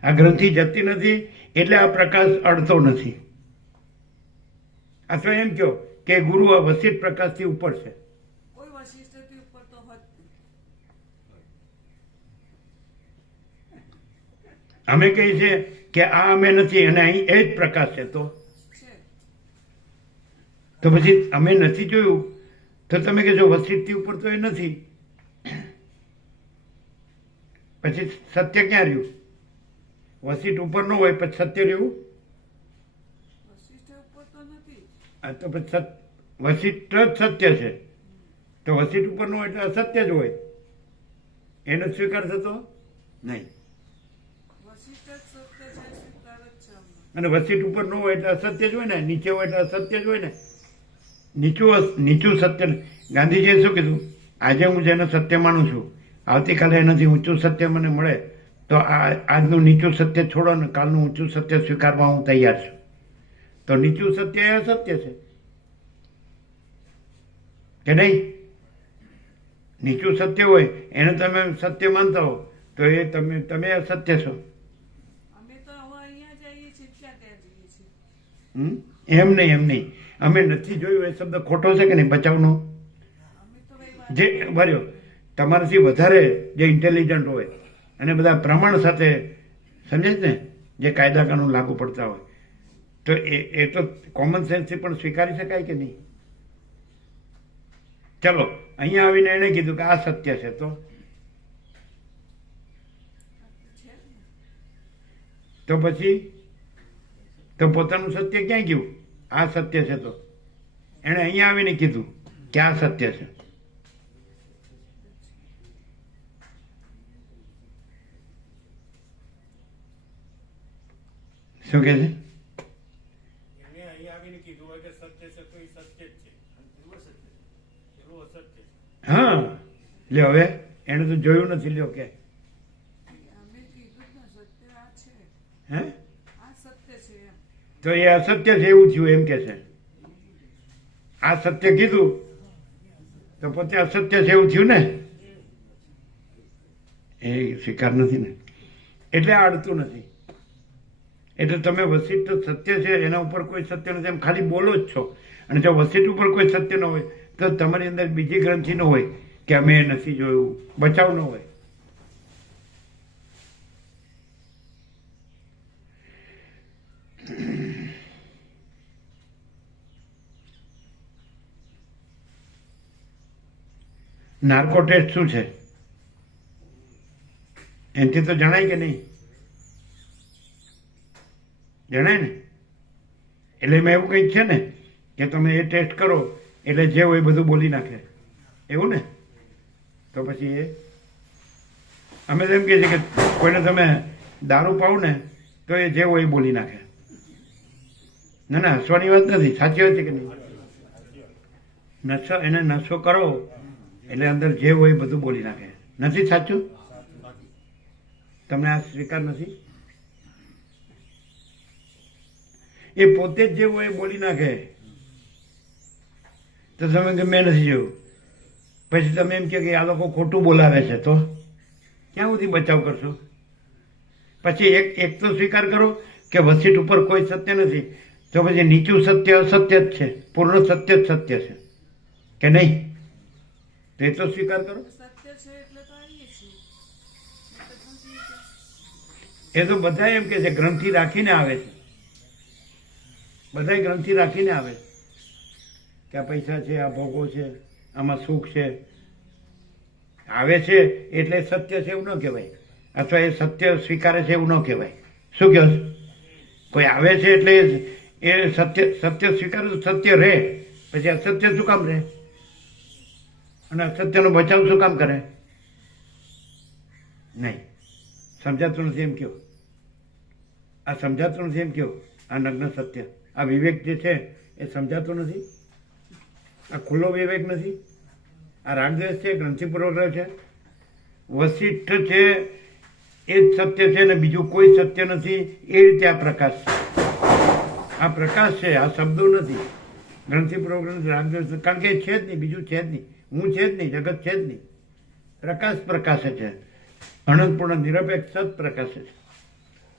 આ ગ્રંથિ જતી નથી એટલે આ પ્રકાશ અડતો નથી. અથવા એમ કહો કે ગુરુ આ વસિષ્ઠ પ્રકાશથી ઉપર છે. કોઈ વશિષ્ઠથી ઉપર તો હોત નહીં. અમે કહીએ છીએ કે આ અમે નથી અને અહીં એ જ પ્રકાશ છે, છે તો પછી અમે નથી જોયું તો તમે કહેશો વસિષ્ઠથી ઉપર તો એ નથી. પછી સત્ય ક્યાં રહ્યું? વસિષ્ઠ ઉપર ન હોય પછી સત્ય રહ્યું? વશિષ્ઠ ઉપર તો નથી. આ તો પછી વસિષ્ઠ જ સત્ય છે, તો વસિષ્ઠ ઉપર ન હોય એટલે અસત્ય જ હોય. એનો સ્વીકાર થતો નહીં. વશિષ્ઠ જ સત્ય છે, સ્વીકાર જ છે અમને. અને વસિષ્ઠ ઉપર ન હોય એટલે અસત્ય જ હોય ને, નીચે હોય એટલે અસત્ય જ હોય ને. નીચું સત્ય. ગાંધીજીએ શું કીધું? આજે હું જેને સત્ય માનું છું, આવતીકાલે એનાથી ઊંચું સત્ય મને મળે તો આજનું નીચું સત્ય છોડો ને કાલનું ઊંચું સત્ય સ્વીકારવા હું તૈયાર છું. તો નીચું સત્ય એ અસત્ય છે કે નહીં? નીચું સત્ય હોય એને તમે સત્ય માનતા હો તો એ તમે અસત્ય છો. અમે તો હવે અહીંયા જઈએ છીએ, ક્યાં ત્યાં જઈએ છીએ. એમ નહીં. અમે નથી જોયું એ શબ્દ ખોટો છે કે નહીં? બચાવનો અમે તો કઈ વાત જે વર્યો તમારાથી વધારે જે ઇન્ટેલિજન્ટ હોય અને બધા પ્રમાણ સાથે સમજે છે ને, જે કાયદા કાનૂન લાગુ પડતા હોય, તો એ તો કોમન સેન્સથી પણ સ્વીકારી શકાય કે નહીં? ચલો અહીંયા આવીને એણે કીધું કે આ સત્ય છે, તો છે જ ને. તો પછી તો પોતાનું સત્ય ક્યાં ગયું? આ સત્ય છે તો એણે અહીંયા આવીને કીધું કે આ સત્ય છે. શું કે છે? હા લ્યો, હવે એને તો જોયું નથી. લ્યો કે અમે કીધું જ ને, સત્ય આ છે, હે આ સત્ય છે એમ. તો એ અસત્ય છે એવું થયું એમ કે છે. આ સત્ય કીધું તો પોતે અસત્ય છે એવું થયું ને, એ સ્વીકાર નથી ને, એટલે આ અડતું નથી. એટલે તમે વસિષ્ઠ સત્ય છે એના ઉપર કોઈ સત્ય નથી એમ ખાલી બોલો જ છો. અને જો વસિષ્ઠ ઉપર કોઈ સત્ય ન હોય તો તમારી અંદર બીજી ગ્રંથિ ન હોય કે અમે નથી જોયું, બચાવ ન હોય. નાર્કો ટેસ્ટ શું છે? એનાથી તો જણાય કે નહીં? જણાય ને. એટલે એમાં એવું કંઈક છે ને કે તમે એ ટેસ્ટ કરો એટલે જે હોય એ બધું બોલી નાખે, એવું ને? તો પછી એ અમે તો એમ કહીએ છીએ કે કોઈને તમે દારૂ પાવ ને તો એ જે હોય એ બોલી નાખે. ના હસવાની વાત નથી, સાચી વાત છે કે નહીં? નશો, એને નશો કરો એટલે અંદર જે હોય એ બધું બોલી નાખે. નથી સાચું? તમને આ સ્વીકાર નથી? એ પોતે જ જે હોય એ બોલી નાખે. તો તમે કે મેં નથી જોયું, પછી તમે એમ કહો કે આ લોકો ખોટું બોલાવે છે, તો ક્યાં સુધી બચાવ કરશો? પછી એક તો સ્વીકાર કરો કે વસિષ્ઠ ઉપર કોઈ સત્ય નથી, તો પછી નીચું સત્ય અસત્ય જ છે, પૂર્ણ સત્ય જ સત્ય છે કે નહીં? તો એ તો સ્વીકાર કરો. સત્ય છે એટલે તો આવીએ છીએ. નહીંતર નથી કે. એ તો બધા એમ કે છે ગ્રંથિ રાખીને આવે છે, બધા ગ્રંથિ રાખીને આવે છે કે આ પૈસા છે, આ ભોગો છે, આમાં સુખ છે. આવે છે એટલે સત્ય છે એવું ન કહેવાય, અથવા એ સત્ય સ્વીકારે છે એવું ન કહેવાય. શું કહો છો? કોઈ આવે છે એટલે એ સત્ય સ્વીકારે તો સત્ય રહે, પછી અસત્ય શું કામ રહે? અને અસત્યનો બચાવ શું કામ કરે? નહીં. સમજાતું નથી એમ કહો. આ સમજાતું નથી એમ કહો. આ નગ્ન સત્ય, આ વિવેક જે છે એ સમજાતું નથી. આ ખુલ્લો વિવેક નથી? આ રાગદ્વેષ છે, ગ્રંથિપૂર્વક છે. વશિષ્ઠ છે એ જ સત્ય છે ને બીજું કોઈ સત્ય નથી, એ રીતે આ પ્રકાશ છે. આ પ્રકાશ છે, આ શબ્દો નથી. ગ્રંથિપૂર્વક રાગદ્વેષ, કારણ કે એ છે જ નહીં, બીજું છે જ નહીં, હું છે જ નહીં, જગત છે જ નહીં. પ્રકાશ પ્રકાશે છે, અનંતપૂર્ણ નિરપેક્ષ સત પ્રકાશે છે.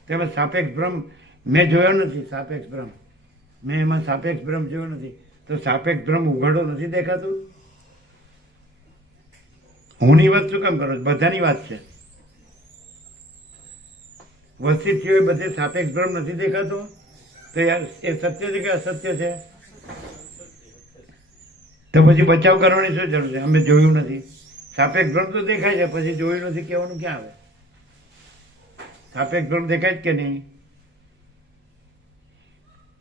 તેમાં સાપેક્ષ ભ્રમ મેં જોયો નથી. સાપેક્ષ ભ્રમ મેં એમાં સાપેક્ષ ભ્રમ જોયો નથી. તો સાપેક્ષ ભ્રમ ઉઘાડો નથી દેખાતો? હુંની વાત શું કામ કરો છો? બધાની વાત છે. વસ્તી બધે સાપેક્ષ ભ્રમ નથી દેખાતો? તો એ સત્ય છે કે અસત્ય છે? તો પછી બચાવ કરવાની શું જરૂર છે? અમે જોયું નથી. સાપેક્ષ ભ્રમ તો દેખાય છે, પછી જોયું નથી કહેવાનું ક્યાં આવે? સાપેક્ષ ભ્રમ દેખાય જ કે નહીં?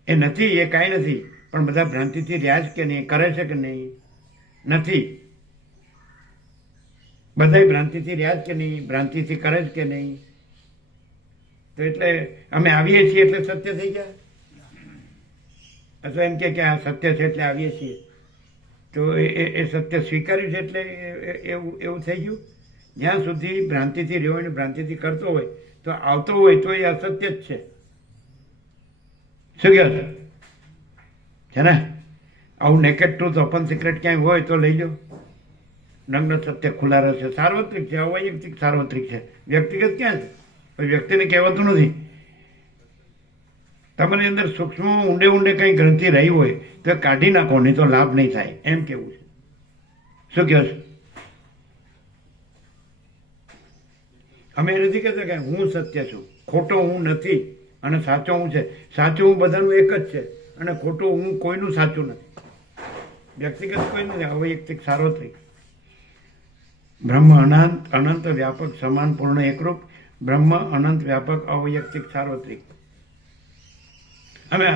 એ નથી, એ કાંઈ નથી. પણ બધા ભ્રાંતિથી રહ્યા જ કે નહીં? કરે છે કે નહીં? નથી. બધા ભ્રાંતિથી રહ્યા જ કે નહીં? ભ્રાંતિથી કરે જ કે નહીં? તો એટલે અમે આવીએ છીએ એટલે સત્ય થઈ ગયા? અથવા એમ કે આ સત્ય છે એટલે આવીએ છીએ, તો એ સત્ય સ્વીકાર્યું છે એટલે એવું થઈ ગયું? જ્યાં સુધી ભ્રાંતિથી રહ્યો હોય ને ભ્રાંતિથી કરતો હોય તો આવતો હોય તો એ અસત્ય જ છે. શું કહો છે ને? આવું નેકેડ ટ્રુથ, ઓપન સિક્રેટ ક્યાંય હોય તો લઈ લો. નગ્ન સત્ય ખુલ્લા રહેશે. સાર્વત્રિક છે, અવૈયક્તિક સાર્વત્રિક છે, વ્યક્તિગત ક્યાં છે? કોઈ વ્યક્તિને કહેવાતું નથી. તમારી અંદર સૂક્ષ્મ ઊંડે ઊંડે કંઈ ગ્રંથિ રહી હોય તો કાઢી નાખો, નહીં તો લાભ નહીં થાય, એમ કેવું છે. શું કહો છો? અમે એ નથી કહેતા કે હું સત્ય છું, ખોટો હું નથી અને સાચો હું છે. સાચું હું બધાનું એક જ છે અને ખોટું હું કોઈનું સાચું નથી. વ્યક્તિગત કોઈ નથી, અવૈયક્તિક સાર્વત્રિક. બ્રહ્મ અનંત, અનંત વ્યાપક સમાન પૂર્ણ એકરૂપ. બ્રહ્મ અનંત વ્યાપક અવૈયક્તિક સાર્વત્રિક. અમે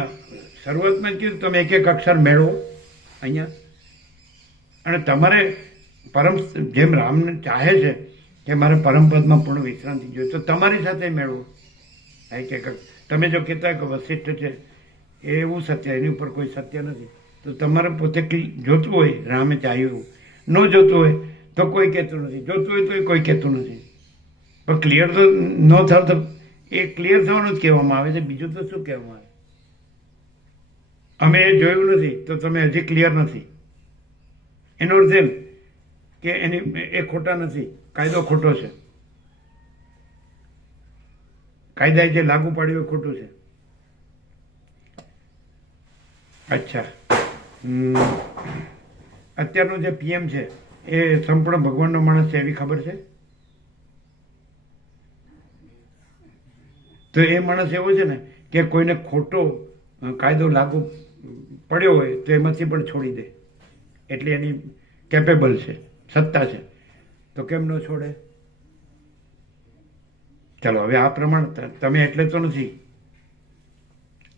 શરૂઆતમાં જ કીધું તમે એક એક અક્ષર મેળવો અહીંયા, અને તમારે પરમ, જેમ રામને ચાહે છે કે મારે પરમપદમાં પૂર્ણ વિશ્રાંતિ જોઈએ, તો તમારી સાથે મેળવો એક એક. તમે જો કહેતા કે વશિષ્ઠ છે એ એવું સત્ય, એની ઉપર કોઈ સત્ય નથી, તો તમારે પોતે જોતું હોય રામે ચાહ્યું, ન જોતું હોય તો કોઈ કહેતું નથી, જોતું હોય તો કોઈ કહેતું નથી. પણ ક્લિયર તો ન થાવ તો એ ક્લિયર થવાનું જ કહેવામાં આવે છે, બીજું તો શું કહેવામાં આવે? અમે એ જોયું નથી તો તમે હજી ક્લિયર નથી. એનો અર્થ એમ કે એ ખોટા નથી, કાયદો ખોટો છે, કાયદાએ જે લાગુ પાડ્યું એ ખોટું છે. અચ્છા, અત્યારનું જે પીએમ છે એ સંપૂર્ણ ભગવાનનો માણસ છે એવી ખબર છે? તો એ માણસ એવો છે ને કે કોઈને ખોટો કાયદો લાગુ પડ્યો હોય તો એમાંથી પણ છોડી દે, એટલે એની કેપેબલ છે, સત્તા છે, તો કેમ ન છોડે? ચાલો, હવે આ પ્રમાણે તમે એટલે તો નથી,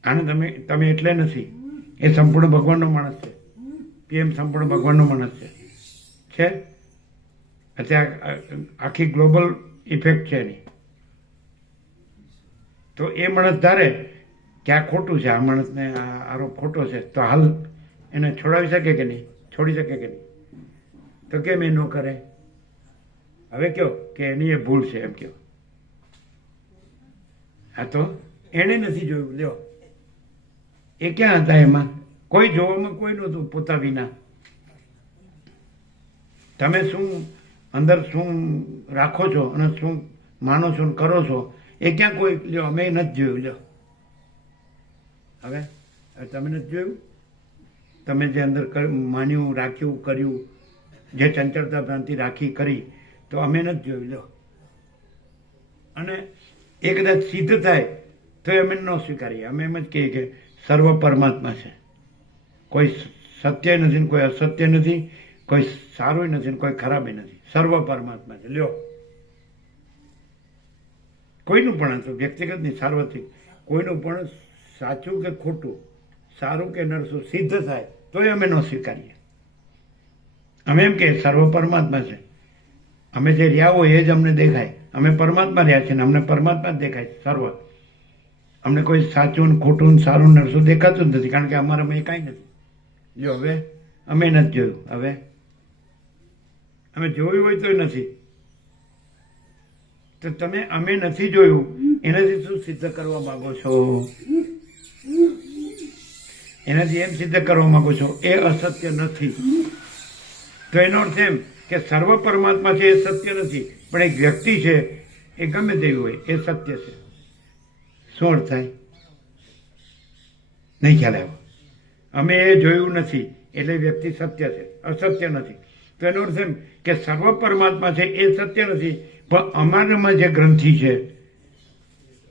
આને તમે એટલે નથી. એ સંપૂર્ણ ભગવાનનો માણસ છે. પીએમ સંપૂર્ણ ભગવાનનો માણસ છે. અત્યારે આખી ગ્લોબલ ઇફેક્ટ છે એની. તો એ માણસ ધારે કે આ ખોટું છે, આ માણસને આ આરોપ ખોટો છે, તો હાલ એને છોડાવી શકે કે નહીં? છોડી શકે કે નહીં? તો કેમ એ ન કરે? હવે કહો કે એની એ ભૂલ છે એમ કહો. હા, તો એણે નથી જોયું. લ્યો, એ ક્યાં હતા? એમાં કોઈ જોવામાં કોઈ નહોતું પોતા વિના. તમે શું અંદર શું રાખો છો અને શું માનો છો ને કરો છો એ ક્યાં કોઈ, લ્યો અમે નથી જોયું. લ્યો, હવે તમે નથી જોયું? તમે જે અંદર માન્યું, રાખ્યું, કર્યું, જે ચંચળતા ભ્રાંતિ રાખી કરી, તો અમે નથી જોયું. લ્યો, અને એ કદાચ સિદ્ધ થાય તો અમે ન સ્વીકારીએ. અમે એમ જ કહીએ કે સર્વ પરમાત્મા છે, કોઈ સત્ય નથી, કોઈ અસત્ય નથી, કોઈ સારું નથી, કોઈ ખરાબ નથી, સર્વ પરમાત્મા છે. લ્યો, કોઈનું પણ વ્યક્તિગત નહીં, સાર્વત્રિક, કોઈનું પણ સાચું કે ખોટું, સારું કે નરસું સિદ્ધ થાય તોય અમે ન સ્વીકારીએ. અમે એમ કે સર્વ પરમાત્મા છે, અમે જે રહ્યા હોય એ જ અમને દેખાય, અમે પરમાત્મા રહ્યા છીએ ને અમને પરમાત્મા જ દેખાય સર્વ. અમને કોઈ સાચું ને ખોટું ને સારું નરસું દેખાતું જ નથી, કારણ કે અમારામાં એ કાંઈ નથી. જો હવે અમે નથી જોયું. હવે અમે જોયું હોય તોય નથી. તો તમે અમે નથી જોયું એનાથી શું સિદ્ધ કરવા માંગો છો? એનાથી એમ સિદ્ધ કરવા માંગો છો એ અસત્ય નથી. તો એનો અર્થ એમ કે સર્વ પરમાત્મા છે એ સત્ય નથી, પણ એક વ્યક્તિ છે એ ગમે તેવી હોય એ સત્ય છે. શું અર્થ થાય? નહીં ખ્યાલ આવ્યો. અમે એ જોયું નથી એટલે વ્યક્તિ સત્ય છે, અસત્ય નથી. તો એનો અર્થ એમ કે સર્વ પરમાત્મા છે એ સત્ય નથી, પણ અમારામાં જે ગ્રંથિ છે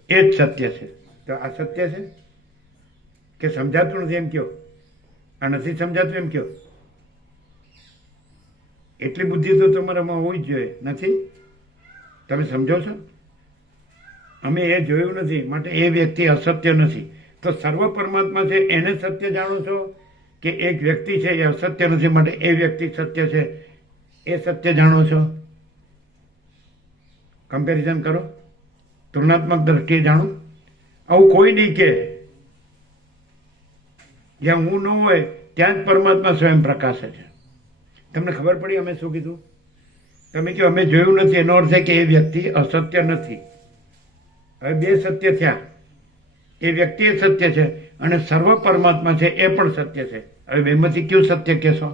એ જ સત્ય છે. તો આ સત્ય છે કે સમજાતું નથી એમ કયો? આ નથી સમજાતું એમ કયો? એટલી બુદ્ધિ તો તમારામાં હોવી જ જોઈએ. નથી? તમે સમજો છો? અમે એ જોયું નથી માટે એ વ્યક્તિ અસત્ય નથી. તો સર્વ પરમાત્મા છે એને સત્ય જાણો છો કે એક વ્યક્તિ છે એ અસત્ય નથી માટે એ વ્યક્તિ સત્ય છે એ સત્ય જાણો છો? કમ્પેરિઝન કરો, તુલનાત્મક દ્રષ્ટિએ જાણો. આવું કોઈ નહીં કે જ્યાં હું ન હોય ત્યાં જ પરમાત્મા સ્વયં પ્રકાશે છે. તમને ખબર પડી અમે શું કીધું? તમે કહો અમે જોયું નથી એનો અર્થ છે કે એ વ્યક્તિ અસત્ય નથી. હવે બે સત્ય થયા. એ વ્યક્તિ એ સત્ય છે અને સર્વ પરમાત્મા છે એ પણ સત્ય છે. હવે બેમાંથી કયું સત્ય કહેશો?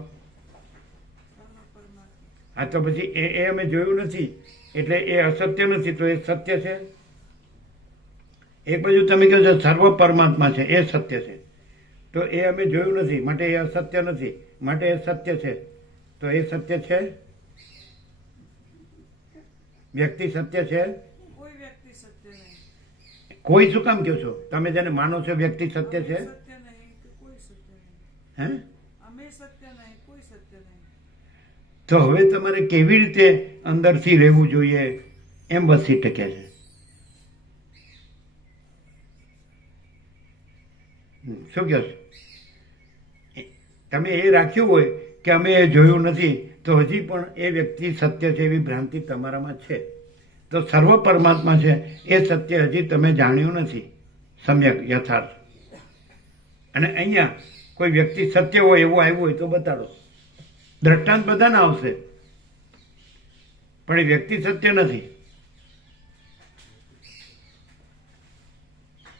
હા, તો પછી એ અમે જોયું નથી એટલે એ અસત્ય નથી, તો એ સત્ય છે. એક બાજુ તમે કહો છો સર્વ પરમાત્મા છે એ સત્ય છે, તો એ અમે જોયું નથી માટે એ અસત્ય નથી, માટે એ સત્ય છે. તો એ સત્ય છે? વ્યક્તિ સત્ય છે? કોઈ વ્યક્તિ સત્ય નહીં. કોઈ શું કામ કહો છો? તમે જેને માનો છો વ્યક્તિ સત્ય છે? સત્ય નહીં કે કોઈ સત્ય નહીં. હે? અમે સત્ય નહીં, કોઈ સત્ય નહીં. તો હવે તમારે કેવી રીતે અંદરથી રહેવું જોઈએ એમ વસી ટકે છે. શું કહો છો? તમે એ રાખ્યું હોય કે અમે એ જોયું નથી તો હજી પણ એ વ્યક્તિ સત્ય છે એવી ભ્રાંતિ તમારામાં છે. તો સર્વ પરમાત્મા છે એ સત્ય હજી તમે જાણ્યું નથી સમ્યક યથાર્થ. અને અહીંયા કોઈ વ્યક્તિ સત્ય હોય એવું આવ્યું હોય તો બતાડો. દ્રષ્ટાંત બધાના આવશે પણ એ વ્યક્તિ સત્ય નથી.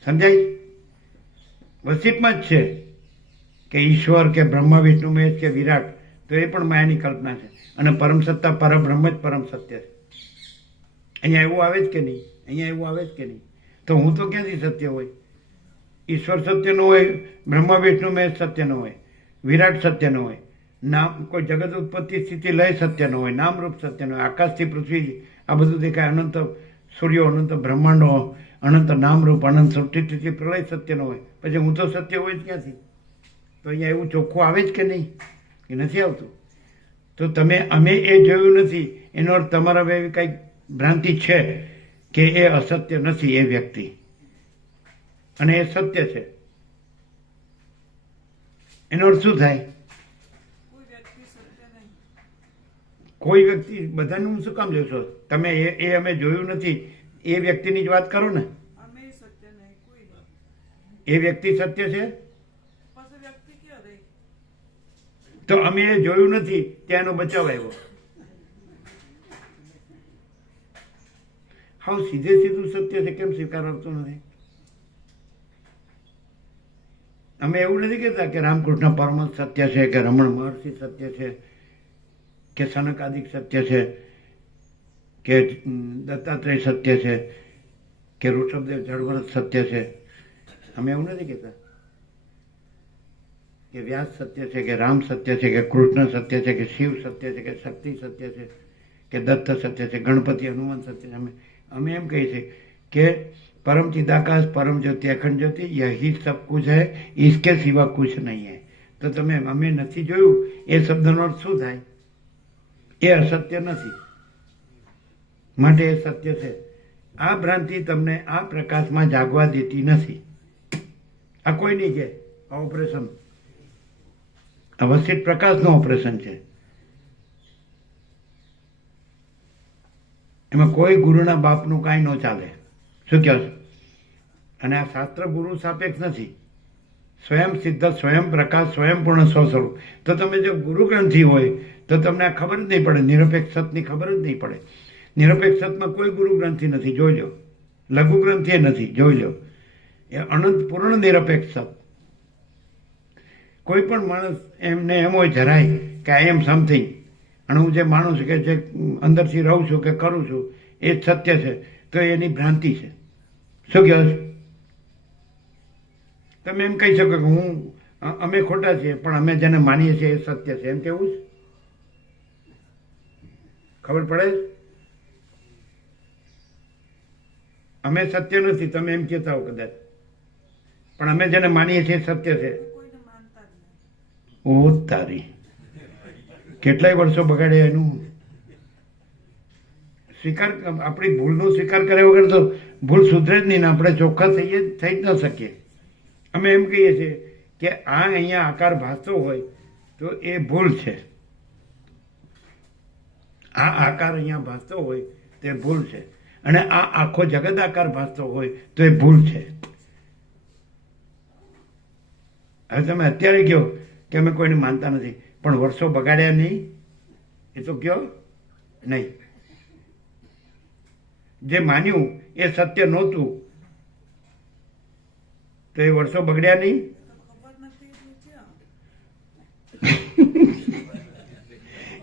સમજાય? વસિતમાં જ છે કે ઈશ્વર કે બ્રહ્મા વિષ્ણુ મહેશ કે વિરાટ તો એ પણ માયાની કલ્પના છે અને પરમ સત્તા પરબ્રહ્મ જ પરમ સત્ય છે. અહીંયા એવું આવે જ કે નહીં? અહીંયા એવું આવે જ કે નહીં? તો હું તો ક્યાંથી સત્ય હોય? ઈશ્વર સત્ય ન હોય, બ્રહ્મા વિષ્ણુ મહેશ સત્ય ન હોય, વિરાટ સત્ય ન હોય, નામ કોઈ જગત ઉત્પત્તિ સ્થિતિ લય સત્ય ન હોય, નામરૂપ સત્ય ન હોય, આકાશથી પૃથ્વી આ બધું દેખાય, અનંત સૂર્યો, અનંત બ્રહ્માંડો, અનંત નામરૂપ, અનંત સૃષ્ટિ પ્રલય સત્ય ન હોય, પછી હું તો સત્ય હોય જ ક્યાંથી? તો અહીંયા એવું ચોખ્ખું આવે જ કે નહીં? કે નથી આવતું? તો તમે અમે એ જોયું નથી એનો અર્થ તમારા એવી કંઈક ભ્રાંતિ છે કે એ અસત્ય નથી એ વ્યક્તિ અને એ સત્ય છે. એનો અર્થ શું થાય? કોઈ વ્યક્તિ સત્ય નહીં. કોઈ વ્યક્તિ બધાનું શું કામ લેશો તમે? એ અમે જોયું નથી એ વ્યક્તિની જ વાત કરો ને. અમે સત્ય નહીં, કોઈ નહીં. એ વ્યક્તિ સત્ય છે પછી વ્યક્તિ ક્યાં રહી? તો અમે એ જોયું નથી ત્યાંનો બચાવ આવ્યો. હાવ સીધે સીધું સત્ય છે કેમ સ્વીકારાતું નથી? અમે એવું નથી કહેતા કે રામકૃષ્ણ પરમહંસ સત્ય છે કે રમણ મહર્ષિ સત્ય છે કે સનકાદિક સત્ય છે કે દત્તાત્રેય સત્ય છે કે ઋષભદેવ જળવ્રત સત્ય છે. અમે એવું નથી કહેતા કે વ્યાસ સત્ય છે કે રામ સત્ય છે કે કૃષ્ણ સત્ય છે કે શિવ સત્ય છે કે શક્તિ સત્ય છે કે દત્ત સત્ય છે, ગણપતિ હનુમાન સત્ય છે. અમે એમ કહીએ છીએ કે परम चिदाकाश परम ज्योति अखंड ज्योति यही सब कुछ है, इसके सिवा कुछ नहीं है. તો તમે અમે નથી જોયું એ શબ્દનો અર્થ શું થાય? એ અસત્ય નથી માટે એ સત્ય છે. આ ભ્રાંતિ તમને આ પ્રકાશમાં જાગવા દેતી નથી. આ કોઈ નહીં કે આ ઓપરેશન અવસ્થિત પ્રકાશનું ઓપરેશન છે. એમાં કોઈ ગુરુના બાપનું કાંઈ ન ચાલે. શું કહો છો? અને આ શાસ્ત્ર ગુરુ સાપેક્ષ નથી. સ્વયં સિદ્ધ, સ્વયં પ્રકાશ, સ્વયંપૂર્ણ સ્વસ્વરૂપ. તો તમે જો ગુરુ ગ્રંથિ હોય તો તમને આ ખબર જ નહીં પડે, નિરપેક્ષ સતની ખબર જ નહીં પડે. નિરપેક્ષ સતમાં કોઈ ગુરુ ગ્રંથિ નથી, જોઈ લો. લઘુ ગ્રંથિ નથી, જોઈ લો. એ અનંત પૂર્ણ નિરપેક્ષ સત. કોઈ પણ માણસ એમને એમ હોય જરાય કે આઈ એમ સમથિંગ, અને હું જે માનું છું કે જે અંદરથી રહું છું કે કરું છું એ જ સત્ય છે, તો એની ભ્રાંતિ છે. શું કહો છો? તમે એમ કહી શકો કે અમે ખોટા છીએ પણ અમે જેને માનીએ છીએ એ સત્ય છે, એમ કેવું છે? ખબર પડે? અમે સત્ય નથી તમે એમ કહેતા હો કદાચ, પણ અમે જેને માનીએ છીએ સત્ય છે. કોઈને માનતા જ નહીં. ઓ તારી, કેટલાય વર્ષો બગાડ્યા એનું સ્વીકાર. આપણી ભૂલનો સ્વીકાર કર્યા વગર તો ભૂલ સુધરે જ નહીં ને આપણે ચોખ્ખા થઈ જ ન શકીએ. અમે એમ કહીએ છીએ કે આ અહીંયા આકાર ભાસતો હોય તો એ ભૂલ છે. આ આકાર અહીંયા ભાસતો હોય તે ભૂલ છે, અને આ આખો જગત આકાર ભાસતો હોય તો એ ભૂલ છે. હવે તમે અત્યારે કહો કે અમે કોઈને માનતા નથી, પણ વર્ષો બગાડ્યા નહીં એ તો કહો નહીં. જે માન્યું એ સત્ય નહોતું તો એ વર્ષો બગડ્યા નહીં. ખબર નથી એટલે ક્યાં?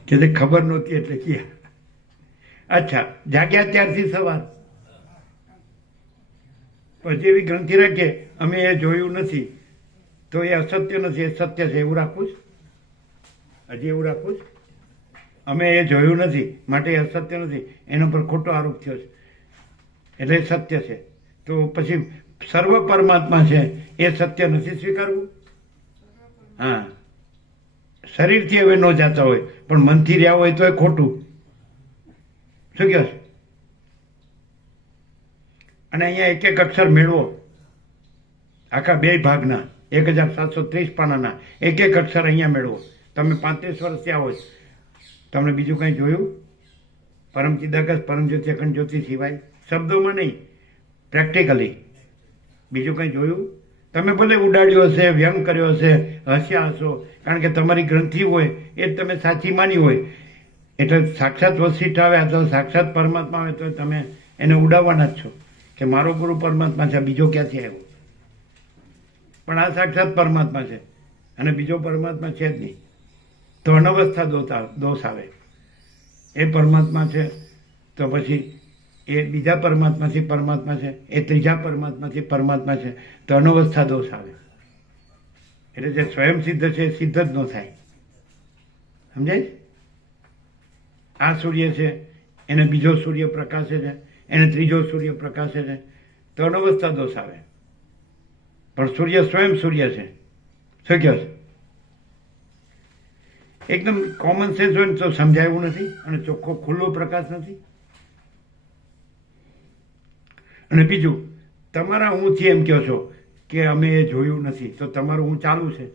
કે તે ખબર નહોતી એટલે ક્યાં? અચ્છા, જાગ્યા ત્યારથી સવાર પછી એવી ગ્રંથિ રાખીએ અમે એ જોયું નથી તો એ અસત્ય નથી, એ સત્ય છે, એવું રાખવું જ? હજી એવું રાખવું જ? અમે એ જોયું નથી માટે એ અસત્ય નથી, એના પર ખોટો આરોપ થયો છે એટલે એ સત્ય છે. તો પછી સર્વ પરમાત્મા છે એ સત્ય નથી સ્વીકારવું? હા, શરીરથી હવે ન જાતા હોય પણ મનથી રહ્યા હોય તો એ ખોટું. શું કહો છો? અને અહીંયા એક એક અક્ષર મેળવો, આખા 2 ભાગના 1730 પાનાના એક એક અક્ષર અહીંયા મેળવો. તમે 35 વર્ષ ત્યાં હોય, તમને બીજું કંઈ જોયું? પરમ ચિદાકાશ પરમ જ્યોતિ અખંડ જ્યોતિ સિવાય શબ્દોમાં નહીં, પ્રેક્ટિકલી બીજું કંઈ જોયું? તમે ભલે ઉડાડ્યો હશે, વ્યંગ કર્યો હશે, હસ્યા હશો, કારણ કે તમારી ગ્રંથિ હોય એ જ તમે સાચી માની હોય. એટલે સાક્ષાત વસિષ્ઠ આવે અથવા સાક્ષાત પરમાત્મા આવે તો તમે એને ઉડાવવાના જ છો કે મારો ગુરુ પરમાત્મા છે, બીજો ક્યાંથી આવ્યો? પણ આ સાક્ષાત પરમાત્મા છે અને બીજો પરમાત્મા છે જ નહીં, તો અનવસ્થા દોષ આવે. એ પરમાત્મા છે તો પછી એ બીજા પરમાત્માથી પરમાત્મા છે, એ ત્રીજા પરમાત્માથી પરમાત્મા છે, તો અનવસ્થા દોષ આવે. એટલે જે સ્વયં સિદ્ધ છે એ સિદ્ધ જ ન થાય. સમજાય? આ સૂર્ય છે એને બીજો સૂર્ય પ્રકાશે છે, એને ત્રીજો સૂર્ય પ્રકાશે છે, તો અનવસ્થા દોષ આવે. પણ સૂર્ય સ્વયં સૂર્ય છે. શું કહો છો? એકદમ કોમન સેન્સ હોય ને તો સમજાયું નથી, અને ચોખ્ખો ખુલ્લો પ્રકાશ નથી. અને બીજું, તમારા હુંથી એમ કહો છો કે અમે એ જોયું નથી, તો તમારું હું ચાલુ છે.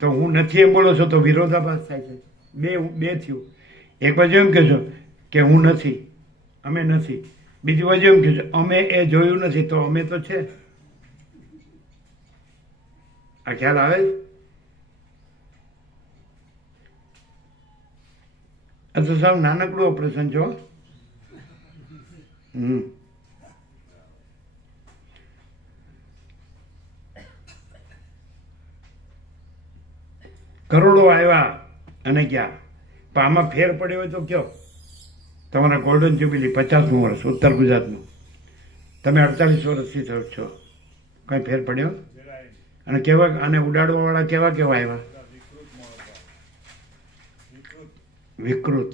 તો હું નથી એમ બોલો છો તો વિરોધાભાસ થાય છે. બે થયું. એક બાજુ એમ કહેશો કે હું નથી, અમે નથી, બીજી બાજુ એમ કહેશો અમે એ જોયું નથી, તો અમે તો છે. આ ખ્યાલ આવે? આ તો સાવ નાનકડું ઓપરેશન છો. કરોડો આવ્યા અને ગયા, પણ આમાં ફેર પડ્યો હોય તો કયો? તમારા ગોલ્ડન જ્યુબિલી 50મું વર્ષ ઉત્તર ગુજરાતનું, તમે 48 વર્ષથી છો, કઈ ફેર પડ્યો? અને કેવા આને ઉડાડવા વાળા કેવા કેવા આવ્યા? વિકૃત.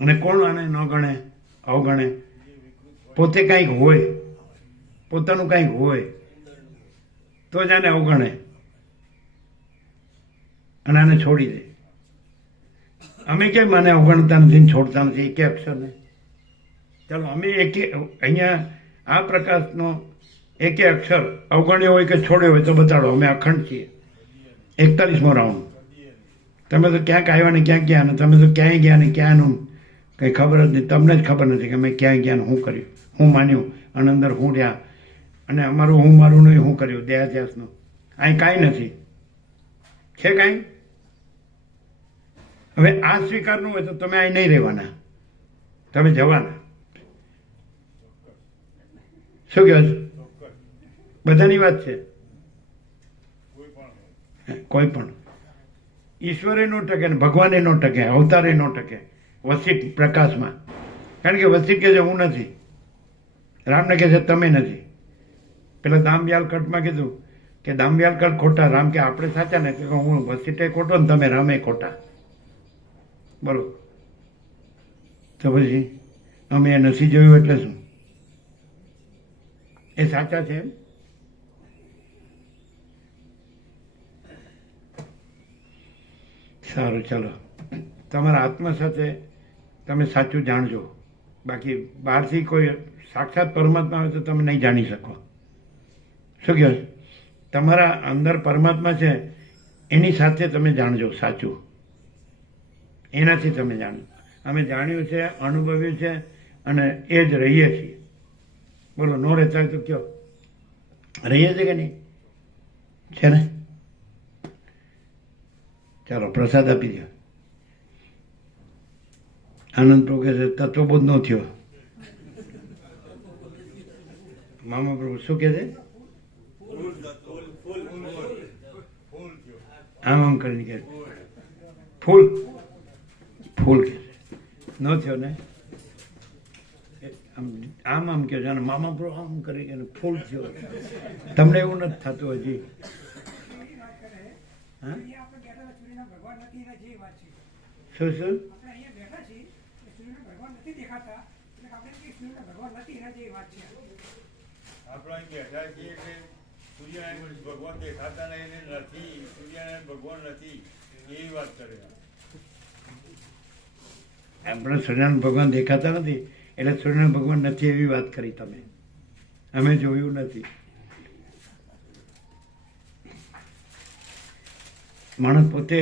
અને કોણ આને ન ગણે, અવગણે? પોતે કંઈક હોય, પોતાનું કંઈક હોય તો જ આને અવગણે અને આને છોડી દે. અમે કેમ આને અવગણતા નથી, છોડતા નથી એકે અક્ષરને? ચાલો અમે અહીંયા આ પ્રકાશનો એકે અક્ષર અવગણ્યો હોય કે છોડ્યો હોય તો બતાડો, અમે અખંડ છીએ. 41મો રાઉન્ડ. તમે તો ક્યાંક આવ્યા ને ક્યાંક ગયા, ને તમે તો ક્યાંય ગયા ને ક્યાંનું કંઈ ખબર જ નહીં. તમને જ ખબર નથી કે અમે ક્યાંય ગયા ને શું કર્યું, શું માન્યું, અને અંદર હું રહ્યા અને અમારું હું મારું નહીં હું કર્યું દેહાધ્યાસનું અહીં કાંઈ નથી છે કાંઈ. હવે આ સ્વીકારનું હોય તો તમે અહીં નહીં રહેવાના, તમે જવાના. શું કહો છો? બધાની વાત છે. કોઈ પણ ઈશ્વરે નો ટકે ને ભગવાને નો ટકે, અવતારે નો ટકે વસિત પ્રકાશમાં. કારણ કે વસિત કહે છે હું નથી, રામને કહે છે તમે નથી. પેલા દામવ્યાલ કટમાં કીધું કે દામવ્યાલ કટ ખોટા, રામ કે આપણે સાચા ને, કે હું વસિતે ખોટો ને તમે રામે ખોટા. બોલો તો પછી અમે એ નથી જોયું એટલે શું? એ સાચા છે એમ? સારું, ચાલો તમારા આત્મા સાથે તમે સાચું જાણજો. બાકી બહારથી કોઈ સાક્ષાત પરમાત્મા હોય તો તમે નહીં જાણી શકો. શું કહો? તમારા અંદર પરમાત્મા છે એની સાથે તમે જાણજો સાચું, એનાથી તમે જાણો. અમે જાણ્યું છે, અનુભવ્યું છે અને એ જ રહીએ છીએ. બોલો, નો રહેતા હોય તો કયો રહીએ છે કે નહીં? છે ને? ચાલો પ્રસાદ આપી દો. આનંદ પ્રભુ કહે છે તત્વબોધ નો થયો. મામા પ્રભુ શું કહે છે? આમ કરીને કે ફૂલ ફૂલ કે ન થયો ને, આમ કહે છે. મામા પ્રભુ આમ કરી કે ફૂલ થયો. તમને એવું નથી થતું હજી? હા, શું શું? ભગવાન દેખાતા નહીં નથી, સૂર્યનારાયણ ભગવાન નથી એવી વાત કરે. આપણે સૂર્યનારાયણ ભગવાન દેખાતા નથી એટલે સૂર્યનારાયણ ભગવાન નથી એવી વાત કરી તમે. અમે જોયું નથી. માણસ પોતે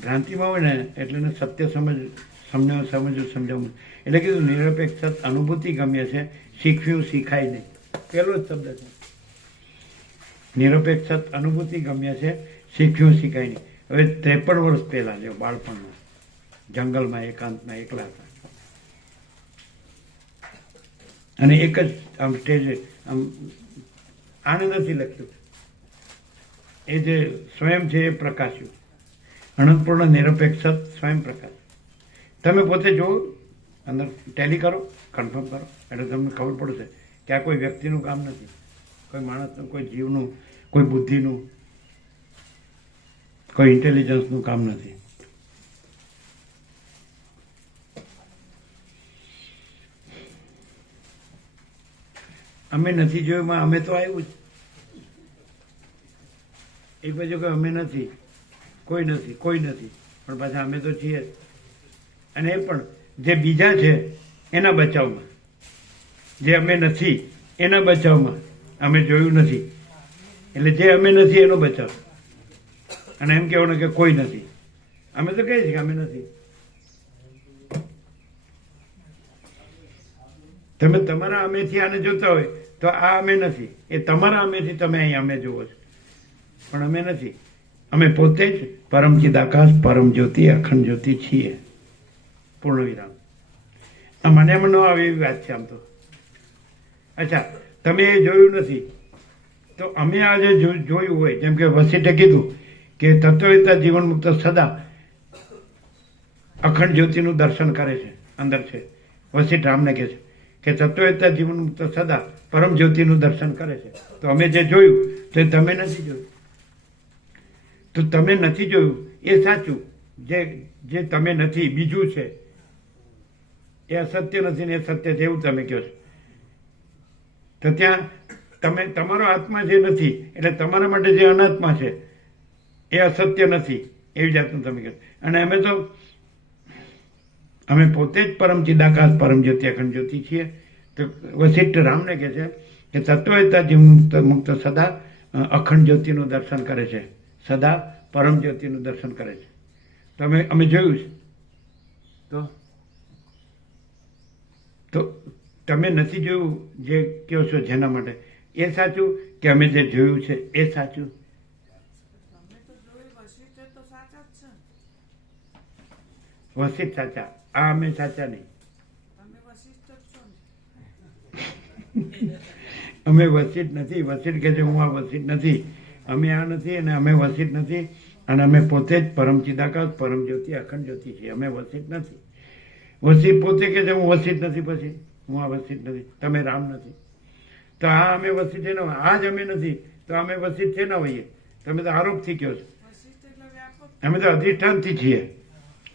ભ્રાંતિમાં હોય ને એટલે એને સત્ય સમજવું સમજાવવું. એટલે કીધું નિરપેક્ષ અનુભૂતિ ગમ્ય છે, શીખવ્યું શીખાય નહીં. પહેલો જ શબ્દ છે. નિરપેક્ષ અનુભૂતિ ગમ્ય છે, શીખ્યું શીખાય નહીં. હવે 53 વર્ષ પહેલા જો બાળપણમાં જંગલમાં એકાંતમાં એકલા હતા અને એક જ આમ સ્ટેજે આમ આને નથી લખ્યું. એ જે સ્વયં છે એ પ્રકાશ્યું. અનંતપૂર્ણ નિરપેક્ષ સ્વયં પ્રકાશ. તમે પોતે જુઓ, અંદર ટેલી કરો, કન્ફર્મ કરો એટલે તમને ખબર પડશે કે આ કોઈ વ્યક્તિનું કામ નથી, કોઈ માણસનું, કોઈ જીવનું, કોઈ બુદ્ધિનું, કોઈ ઇન્ટેલિજન્સનું કામ નથી. અમે નથી જોયું, અમે તો આવ્યું જ. એક બાજુ કે અમે નથી, કોઈ નથી, કોઈ નથી, પણ પાછા અમે તો છીએ જ. અને એ પણ જે બીજા છે એના બચાવમાં, જે અમે નથી એના બચાવમાં અમે જોયું નથી. એટલે જે અમે નથી એનો બચાવ. અને એમ કહેવાનું કે કોઈ નથી. અમે તો કહીએ છીએ કે અમે નથી. તમે તમારા અમેથી આને જોતા હોય તો આ અમે નથી, એ તમારા અમેથી તમે અહીં અમે જોવો છો, પણ અમે નથી. અમે પોતે જ પરમ ચિદાકાશ, પરમ જ્યોતિ, અખંડ જ્યોતિ છીએ. પૂર્ણ વિરામ. આ મને એમ ન આવે એવી વાત છે આમ તો. અચ્છા, તમે એ જોયું નથી તો અમે આજે જોયું હોય, જેમ કે વસિષ્ઠે કીધું કે તત્વવેતા જીવન મુક્ત સદા અખંડ જ્યોતિનું દર્શન કરે છે, અંદર છે. વસિષ્ઠ રામને કહે છે કે તત્વવેતા જીવન મુક્ત સદા પરમ જ્યોતિનું દર્શન કરે છે. તો અમે જે જોયું તો તમે નથી જોયું. તો તમે નથી જોયું એ સાચું. જે તમે નથી, બીજું છે એ અસત્ય નથી ને એ સત્ય છે એવું તમે કહો છો. તો ત્યાં તમારો આત્મા જે નથી એટલે તમારા માટે જે અનાત્મા છે એ અસત્ય નથી એવી જાતનું તમે કહો. અને અમે પોતે જ પરમ ચિદાકાશ, પરમ જ્યોતિ, અખંડ જ્યોતિ છીએ. તો વસિષ્ઠ રામને કહે છે કે તત્વવેતા જીવન મુક્ત સદા અખંડ જ્યોતિનું દર્શન કરે છે, સદા પરમ જ્યોતિનું દર્શન કરે છે. તો અમે જોયું છે. તો તમે નથી જોયું જે કહો છો જેના માટે એ સાચું કે અમે જે જોયું છે એ સાચું? તમે તો જોઈ વશિષ્ઠ તો સાચા જ છે ને. વસિત સાચા, આ અમે સાચા નહીં. તમે વશિષ્ઠ જ છો ને. અમે વસિત નથી. વસિત કે છે હું આ વસિત નથી, અમે આ નથી અને અમે વસિત નથી, અને અમે પોતે જ પરમ ચિદાકાશ પરમ જ્યોતિ અખંડ જ્યોતિ છીએ. અમે વસિત નથી. વસિત પોતે કે છે હું વસિત નથી, પછી હું આ વસિત નથી, તમે રામ નથી. તો આ અમે વસિત છે ને, આ જ અમે નથી તો અમે વસિત છે ના હોઈએ? તમે તો આરોપથી કહો છો. વશિષ્ઠ એટલે વ્યાપક. અમે તો અધિષ્ઠાનથી છીએ,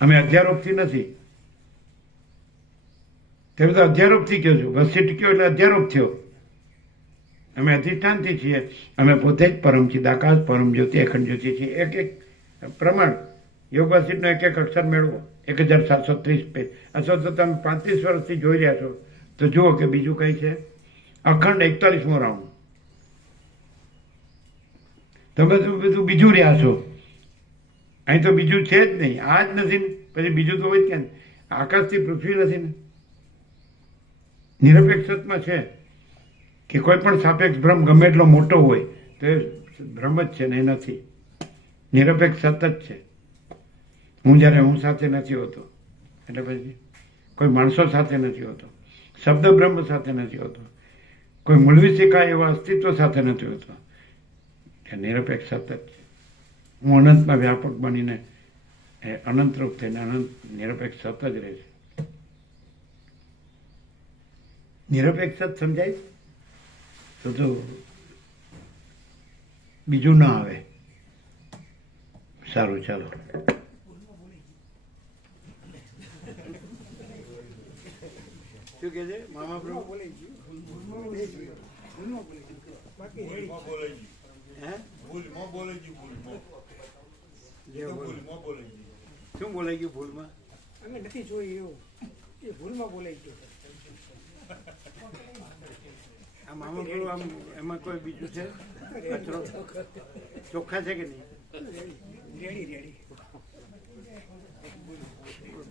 અમે અધ્યારોપથી નથી. તમે તો અધ્યારોપથી કહો છો. વસિત કયો એટલે અધ્યારોપ થયો. અમે અધિષ્ઠાનથી છીએ. અમે પોતે જ પરમ ચિદાકાશ પરમ જ્યોતિ અખંડ જ્યોતિ છીએ. એક એક પ્રમાણ યોગ વસિતનો એક એક અક્ષર મેળવો. 1730 પેજ. અથવા તો તમે 35 વર્ષથી જોઈ રહ્યા છો તો જુઓ કે બીજું કઈ છે. અખંડ 41મો રાઉન્ડ. તમે તો બધું બીજું રહ્યા છો. અહીં તો બીજું છે જ નહીં. આ જ નથી ને પછી બીજું તો હોય જ ક્યાં? આકાશથી પૃથ્વી નથી ને. નિરપેક્ષમાં છે કે કોઈ પણ સાપેક્ષ ભ્રમ ગમે એટલો મોટો હોય તો એ ભ્રમ જ છે ને, એ નથી. નિરપેક્ષ સતત છે. હું જ્યારે હું સાથે નથી હોતો એટલે પછી કોઈ માણસો સાથે નથી હોતો, શબ્દ બ્રહ્મ સાથે નથી હોતો, કોઈ મૂળવી શિકાય એવા અસ્તિત્વ સાથે નથી હોતો. એ નિરપેક્ષ સતત છે. હું અનંતમાં વ્યાપક બનીને એ અનંતરૂપ થઈને અનંત નિરપેક્ષ સતત જ રહે છે. નિરપેક્ષ જ સમજાય તો બીજું ના આવે. સારું, ચાલો. શું કે છે મામા પ્રભુ? શું બોલાઈ ગયું ભૂલમાં? અમે નથી જોઈ એવું એ ભૂલમાં બોલાઈ ગયો. આ મામા પ્રભુ આમ એમાં કોઈ બીજું છે કચરો? ચોખ્ખા છે કે નહીં? રેડી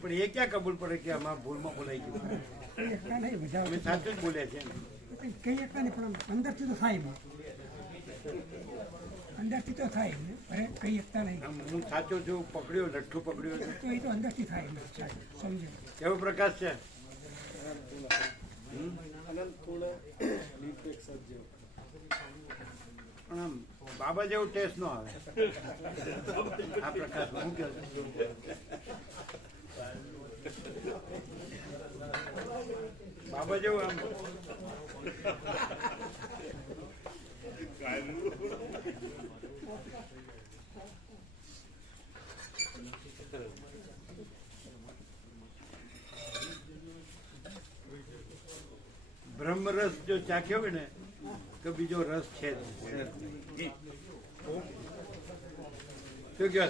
પણ એ ક્યાં કબૂલ પડે કે આમાં ભૂલમાં બોલાઈ ગયું? કઈ એકતા નહીં બધા અમે સાચું જ બોલ્યા છે. કઈ એકતા નહીં પણ અંદરથી તો થાય ને. અંદરથી તો થાય ને. અરે કઈ એકતા નહીં આમ હું સાચો છું, પકડ્યો, લઠ્ઠું પકડ્યો છે. તો એ તો અંદરથી થાય ને. સમજો કેવો પ્રકાશ છે? પણ આમ બાબા જેવું ટેસ્ટ નો આવે આ પ્રકાશમાં. હું કહું બાબા જેવું આમ બ્રહ્મરસ જો ચાખ્યો હોય ને તો બીજો રસ છે જ નહીં. શું કહો?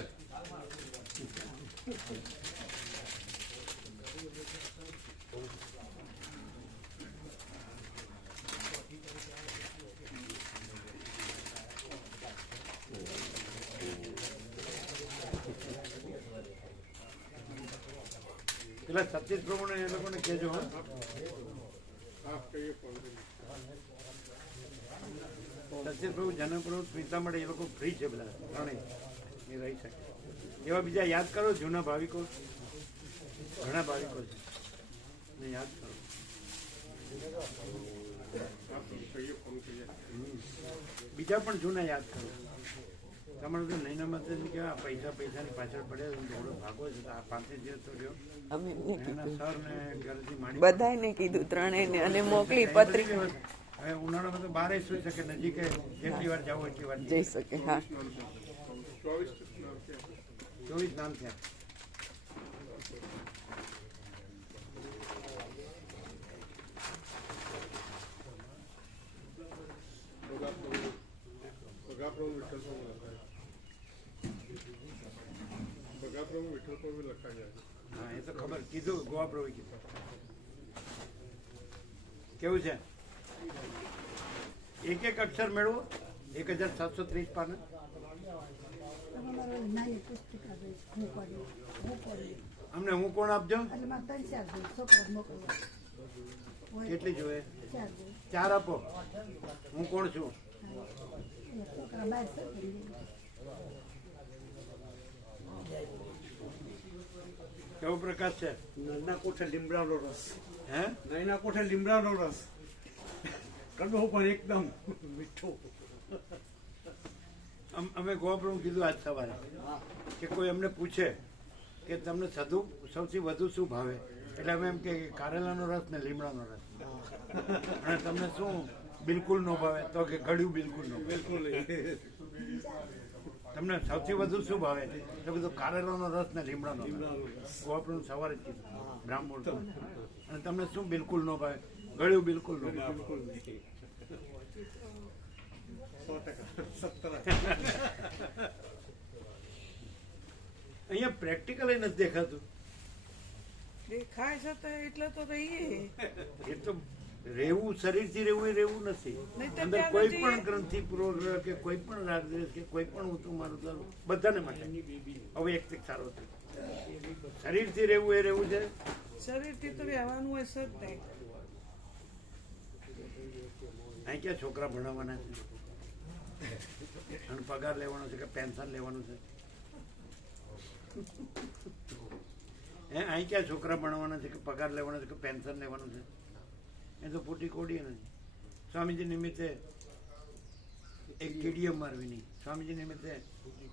પેલા સતીશ પ્રમાણે એ લોકોને કહેજો. સતીશ પ્રભુ, જન પ્રભુ, સ્મિતા માટે એ લોકો ફ્રી છે બધા ત્રણેય, એ રહી શકે. એવા બીજા યાદ કરો જૂના ભાવિકો, ઘણા ભાવિકો છે, ને યાદ કરો. બીજા પણ જૂના યાદ કરો. તમારે તો નૈના માતાજી કે પૈસાની પાછળ પડ્યા થોડો ભાગો છે. આ 35 દિવસ તો રહ્યો. એના સર ને ઘરથી માંડી બધાને કીધું, ત્રણેયને, અને મોકલી પત્રિકા. હવે ઉનાળામાં તો બારે સુઈ શકે, નજીક જેટલી વાર જાવ એટલી વાર જઈ શકે. હા, 24 નામ થયા. હા, એ તો ખબર. કીધું ગોવા પ્રભુ કીધું. કેવું છે? એક એક અક્ષર મેળવો. 1730 પાના. અમને હું કોણ આપજો? કેટલી જોઈએ? 4 આપો. હું કોણ છું? કેવો પ્રકાશ છે? નળના કોઠે લીમડાનો રસ. હે? નળના કોઠે લીમડાનો રસ. કડવો પણ એકદમ મીઠો. અમે ગોપ્રભુ કીધું આજ સવારે કે કોઈ અમને પૂછે કે તમને સૌથી વધુ શું ભાવે, એટલે અમે એમ કે કારેલાનો રસ ને લીમડાનો રસ. અને તમને શું બિલકુલ ન ભાવે? તો કે ગળ્યું બિલકુલ ન ભાવે. બિલકુલ તમને સૌથી વધુ શું ભાવે? તો કીધું કારેલાનો રસ ને લીમડાનો રસ. ગોપ્રભુ સવારે જ કીધું બ્રાહ્મણ. અને તમને શું બિલકુલ ન ભાવે? ગળ્યું બિલકુલ ન ભાવે. બિલકુલ નહીં. 100%. અહીંયા પ્રેક્ટિકલી નથી દેખાતું. દેખાય છે તો એટલે તો રહીએ. એ તો રહેવું, શરીરથી રહેવું એ રહેવું નથી. નહીં તો અંદર ત્યાં કોઈ નથી. પણ ગ્રંથિ પૂર્વગ્રહ કે કોઈ પણ રાગદ્વેષ કે કોઈ પણ ઊંચું મારું તારું બધાને માટે હવે એક સારો છે. શરીરથી રહેવું એ રહેવું છે. શરીરથી તો રહેવાનું હોય છે જ નહીં. અહીં ક્યાં છોકરા ભણાવવાના છે અને પગાર લેવાનો છે કે પેન્શન લેવાનું છે? અહીં ક્યાં છોકરા ભણાવવાના છે કે પગાર લેવાનો છે કે પેન્શન લેવાનું છે? એ તો ફૂટી કોડી નથી. સ્વામીજી નિમિત્તે એક કેડીએમ મારવી નહીં, સ્વામીજી નિમિત્તે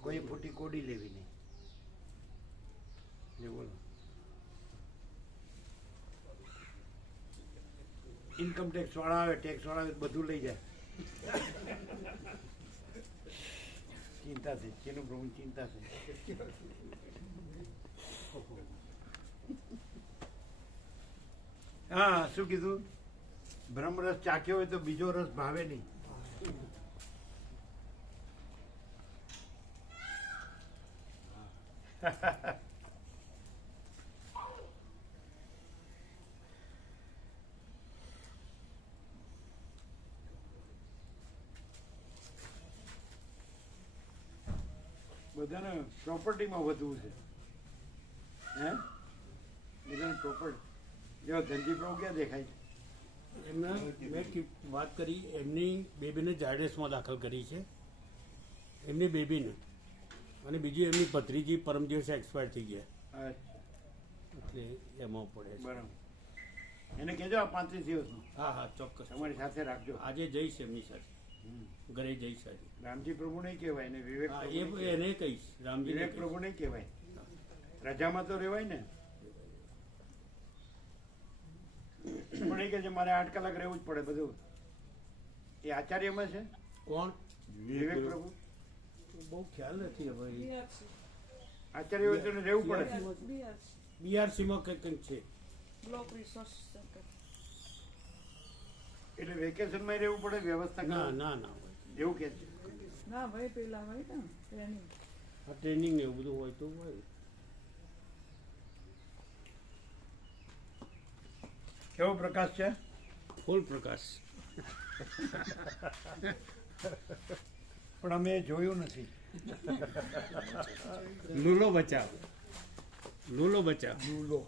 કોઈ ફૂટી કોડી લેવી નહીં. જે બોલો, ઇન્કમ ટેક્સ વાળા આવે, ટેક્સ વાળા આવે, બધું લઈ જાય. ચિંતા છે, જેનું પ્રભુ ચિંતા છે. હા, શું કીધું? બ્રહ્મરસ ચાખ્યો હોય તો બીજો રસ ભાવે નહીં. બધાને પ્રોપર્ટીમાં વધવું છે. હે? બધાને પ્રોપર્ટી જેવા ધનજી પ્રભુ ક્યાં દેખાય છે? એમના મેં વાત કરી, એમની બેબીને ઝાયડસમાં દાખલ કરી છે, એમની બેબીને, અને બીજી એમની ભત્રીજી પરમ દિવસે એક્સપાયર થઈ ગયા, એટલે એમાં પડે છે. બરાબર. એને કહેજો આ 35 દિવસનું હા હા, ચોક્કસ. તમારી સાથે રાખજો. આજે જઈશ એમની સાથે, ઘરે જઈશ આજે. રામજી પ્રભુ નહીં કહેવાય એને, વિવેક હા, પ્રભુ નહીં એ એને કહીશ, રામજી વિવેક પ્રભુ નહીં કહેવાય. રજામાં તો રહેવાય ને. પણ એ કે છે મારે 8 કલાક રહેવું જ પડે બધું. એ આચાર્યમાં છે કોણ? વિવેક પ્રભુ. બહુ ખ્યાલ નથી હવે. આચાર્ય હોય તો એને રહેવું પડે. બીઆરસીમાં કંઈક છે. Block resource centre. એટલે વેકેશનમાં રહેવું પડે, વ્યવસ્થા ના કરો. ના ના હોય. એવું કે છે. ના ભાઈ પેલા હોય ને ટ્રેનિંગ. આ ટ્રેનિંગ ને એવું બધું હોય તો હોય. કેવો પ્રકાશ છે? ફૂલ પ્રકાશ. પણ અમે જોયું નથી. લૂલો બચાવ, લૂલો બચાવ. લૂલો.